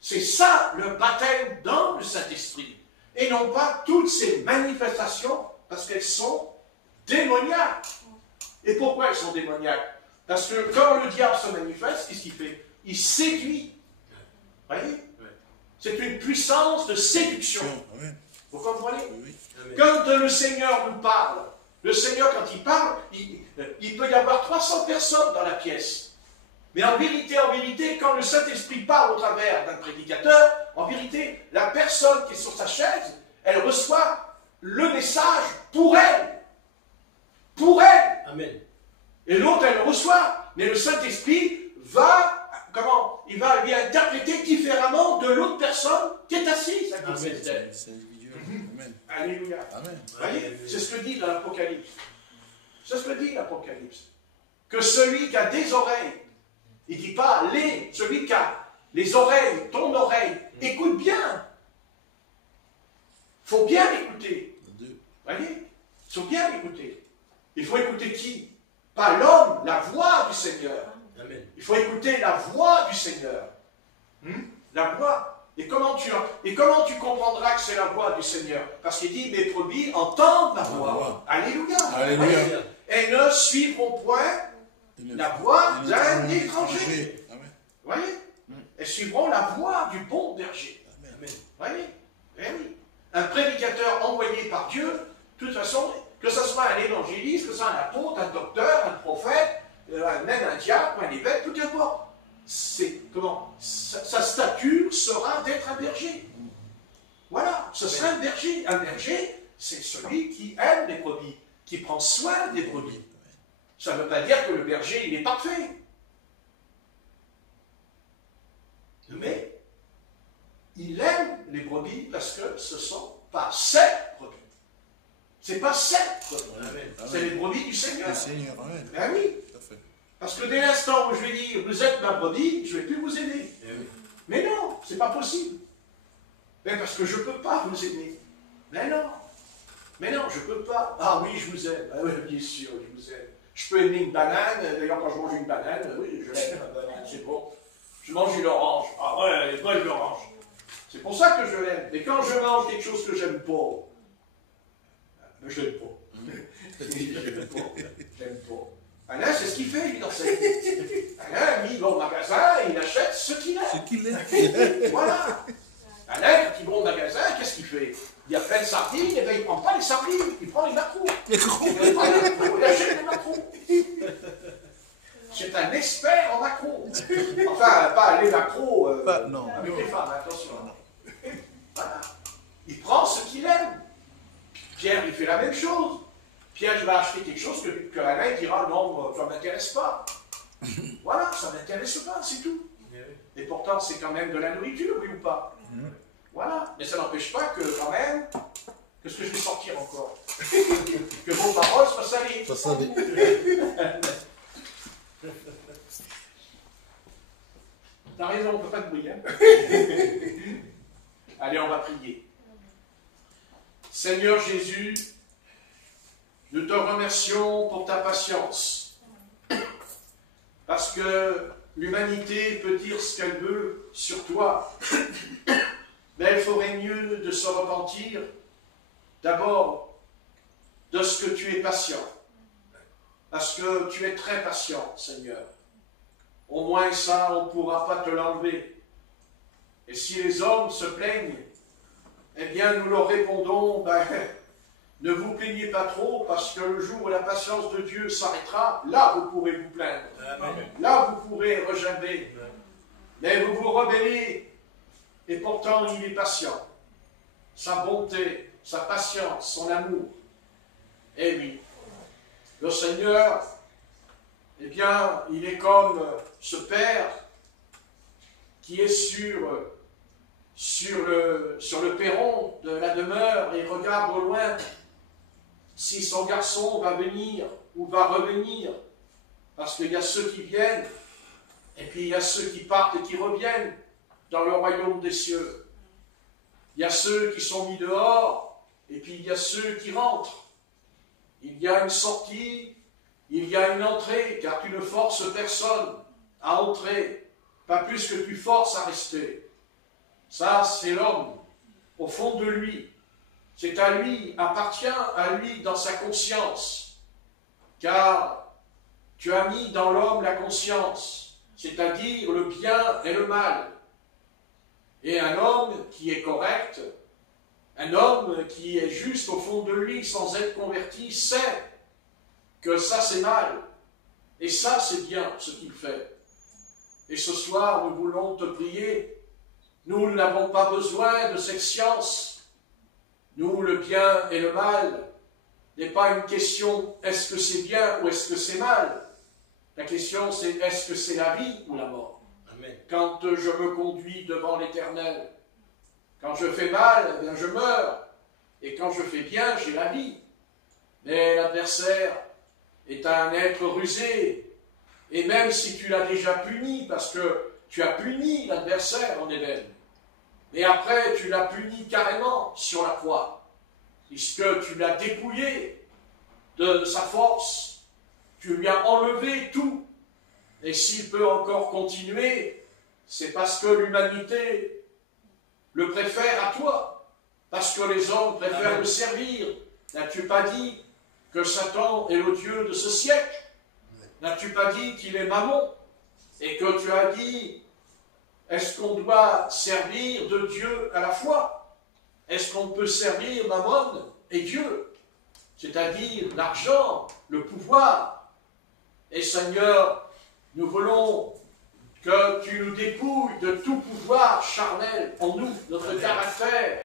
c'est ça le baptême dans le Saint-Esprit. Et non pas toutes ces manifestations, parce qu'elles sont démoniaques. Et pourquoi elles sont démoniaques? Parce que quand le diable se manifeste, qu'est-ce qu'il fait? Il séduit. Vous voyez? C'est une puissance de séduction. Vous comprenez? Quand le Seigneur nous parle, le Seigneur, quand il parle, il peut y avoir 300 personnes dans la pièce. Mais en vérité, quand le Saint-Esprit parle au travers d'un prédicateur, en vérité, la personne qui est sur sa chaise, elle reçoit le message pour elle. Pour elle. Amen. Et l'autre, elle le reçoit. Mais le Saint-Esprit va, il va lui interpréter différemment de l'autre personne qui est assise à côté d'elle. Alléluia. Amen. C'est ce que dit dans l'Apocalypse. C'est ce que dit l'Apocalypse. Que celui qui a des oreilles, il ne dit pas celui qui a les oreilles, ton oreille, écoute bien. Il faut bien écouter. Vous voyez? Il faut bien écouter. Il faut écouter qui? Pas l'homme, la voix du Seigneur. Amen. Il faut écouter la voix du Seigneur. La voix. Et comment tu comprendras que c'est la voix du Seigneur? Parce qu'il dit, mes brebis entendent ma voix. Alléluia. Alléluia. Elles ne suivront point la voix d'un étranger. Vous voyez? Elles suivront la voix du bon berger. Vous voyez? Eh oui. Un prédicateur envoyé par Dieu, de toute façon, que ce soit un évangéliste, que ce soit un apôtre, un docteur, un prophète, même un diacre, un évêque, tout importe. Sa stature sera d'être un berger. Voilà, ce sera un berger. Un berger, c'est celui qui aime les brebis, qui prend soin des brebis. Ça ne veut pas dire que le berger, il est parfait. Mais il aime les brebis parce que ce ne sont pas ses brebis. Ce n'est pas ses brebis. C'est les brebis du Seigneur. Le Seigneur, ouais. Ben oui. Tout à fait. Parce que dès l'instant où je vais dire, vous êtes ma brebis, je ne vais plus vous aider. Mais non, c'est pas possible. Mais parce que je ne peux pas vous aider. Mais non, je ne peux pas. Ah oui, je vous aime. Ah oui, bien sûr, je vous aime. Je peux aimer une banane. D'ailleurs, quand je mange une banane, oui, je l'aime, la banane, c'est bon. Je mange une orange. Ah ouais, elle est bonne l'orange. C'est pour ça que je l'aime. Mais quand je mange quelque chose que j'aime pas, je l'aime pas. J'aime pas. Alain, c'est ce qu'il fait, lui, dans sa vie. Alain, lui, il va au magasin, il achète ce qu'il aime. Ce qu'il est. Voilà. Alain, quand il va au magasin, qu'est-ce qu'il fait? Il y a plein de sardines, et bien il ne prend pas les sardines, il prend les maquereaux. Les gros. Il achète les maquereaux. C'est un expert en maquereaux. Enfin, pas les maquereaux Non. avec les femmes, attention. Voilà. Il prend ce qu'il aime. Pierre, il fait la même chose. Pierre, il va acheter quelque chose que Alain dira non, ça ne m'intéresse pas. Voilà, ça ne m'intéresse pas, c'est tout. Et pourtant, c'est quand même de la nourriture, oui ou pas? Voilà. Mais ça n'empêche pas que, quand même, qu'est-ce que je vais sortir encore? Que vos paroles soient salées. Ça savait. T'as raison, on ne peut pas te brouiller. Allez, on va prier. Seigneur Jésus, nous te remercions pour ta patience. Parce que l'humanité peut dire ce qu'elle veut sur toi. Mais il faudrait mieux de se repentir d'abord de ce que tu es patient. Parce que tu es très patient, Seigneur. Au moins ça, on ne pourra pas te l'enlever. Et si les hommes se plaignent, eh bien nous leur répondons, ne vous plaignez pas trop, parce que le jour où la patience de Dieu s'arrêtera, là vous pourrez vous plaindre. Amen. Là vous pourrez regimber. Mais vous vous rebellez, et pourtant il est patient. Sa bonté, sa patience, son amour. Eh oui, le Seigneur, eh bien, il est comme ce Père qui est sur le perron de la demeure et regarde au loin si son garçon va venir ou va revenir. Parce qu'il y a ceux qui viennent et puis il y a ceux qui partent et qui reviennent dans le royaume des cieux. Il y a ceux qui sont mis dehors et puis il y a ceux qui rentrent. Il y a une sortie, il y a une entrée, car tu ne forces personne à entrer, pas plus que tu forces à rester. Ça, c'est l'homme, au fond de lui. C'est à lui, appartient à lui dans sa conscience, car tu as mis dans l'homme la conscience, c'est-à-dire le bien et le mal. Et un homme qui est correct, un homme qui est juste au fond de lui sans être converti, sait que ça c'est mal, et ça c'est bien ce qu'il fait. Et ce soir, nous voulons te prier. Nous n'avons pas besoin de cette science. Nous, le bien et le mal n'est pas une question est-ce que c'est bien ou est-ce que c'est mal. La question c'est est-ce que c'est la vie ou la mort. Amen. Quand je me conduis devant l'Éternel, quand je fais mal, eh bien je meurs. Et quand je fais bien, j'ai la vie. Mais l'adversaire est un être rusé. Et même si tu l'as déjà puni, parce que tu as puni l'adversaire en Éden, mais après tu l'as puni carrément sur la croix, puisque tu l'as dépouillé de sa force, tu lui as enlevé tout. Et s'il peut encore continuer, c'est parce que l'humanité le préfère à toi, parce que les hommes préfèrent le servir. N'as-tu pas dit que Satan est le Dieu de ce siècle? N'as-tu pas dit qu'il est Mammon? Et que tu as dit, est-ce qu'on doit servir de Dieu à la fois? Est-ce qu'on peut servir Mammon et Dieu? C'est-à-dire l'argent, le pouvoir. Et Seigneur, nous voulons que tu nous dépouilles de tout pouvoir charnel en nous, notre caractère,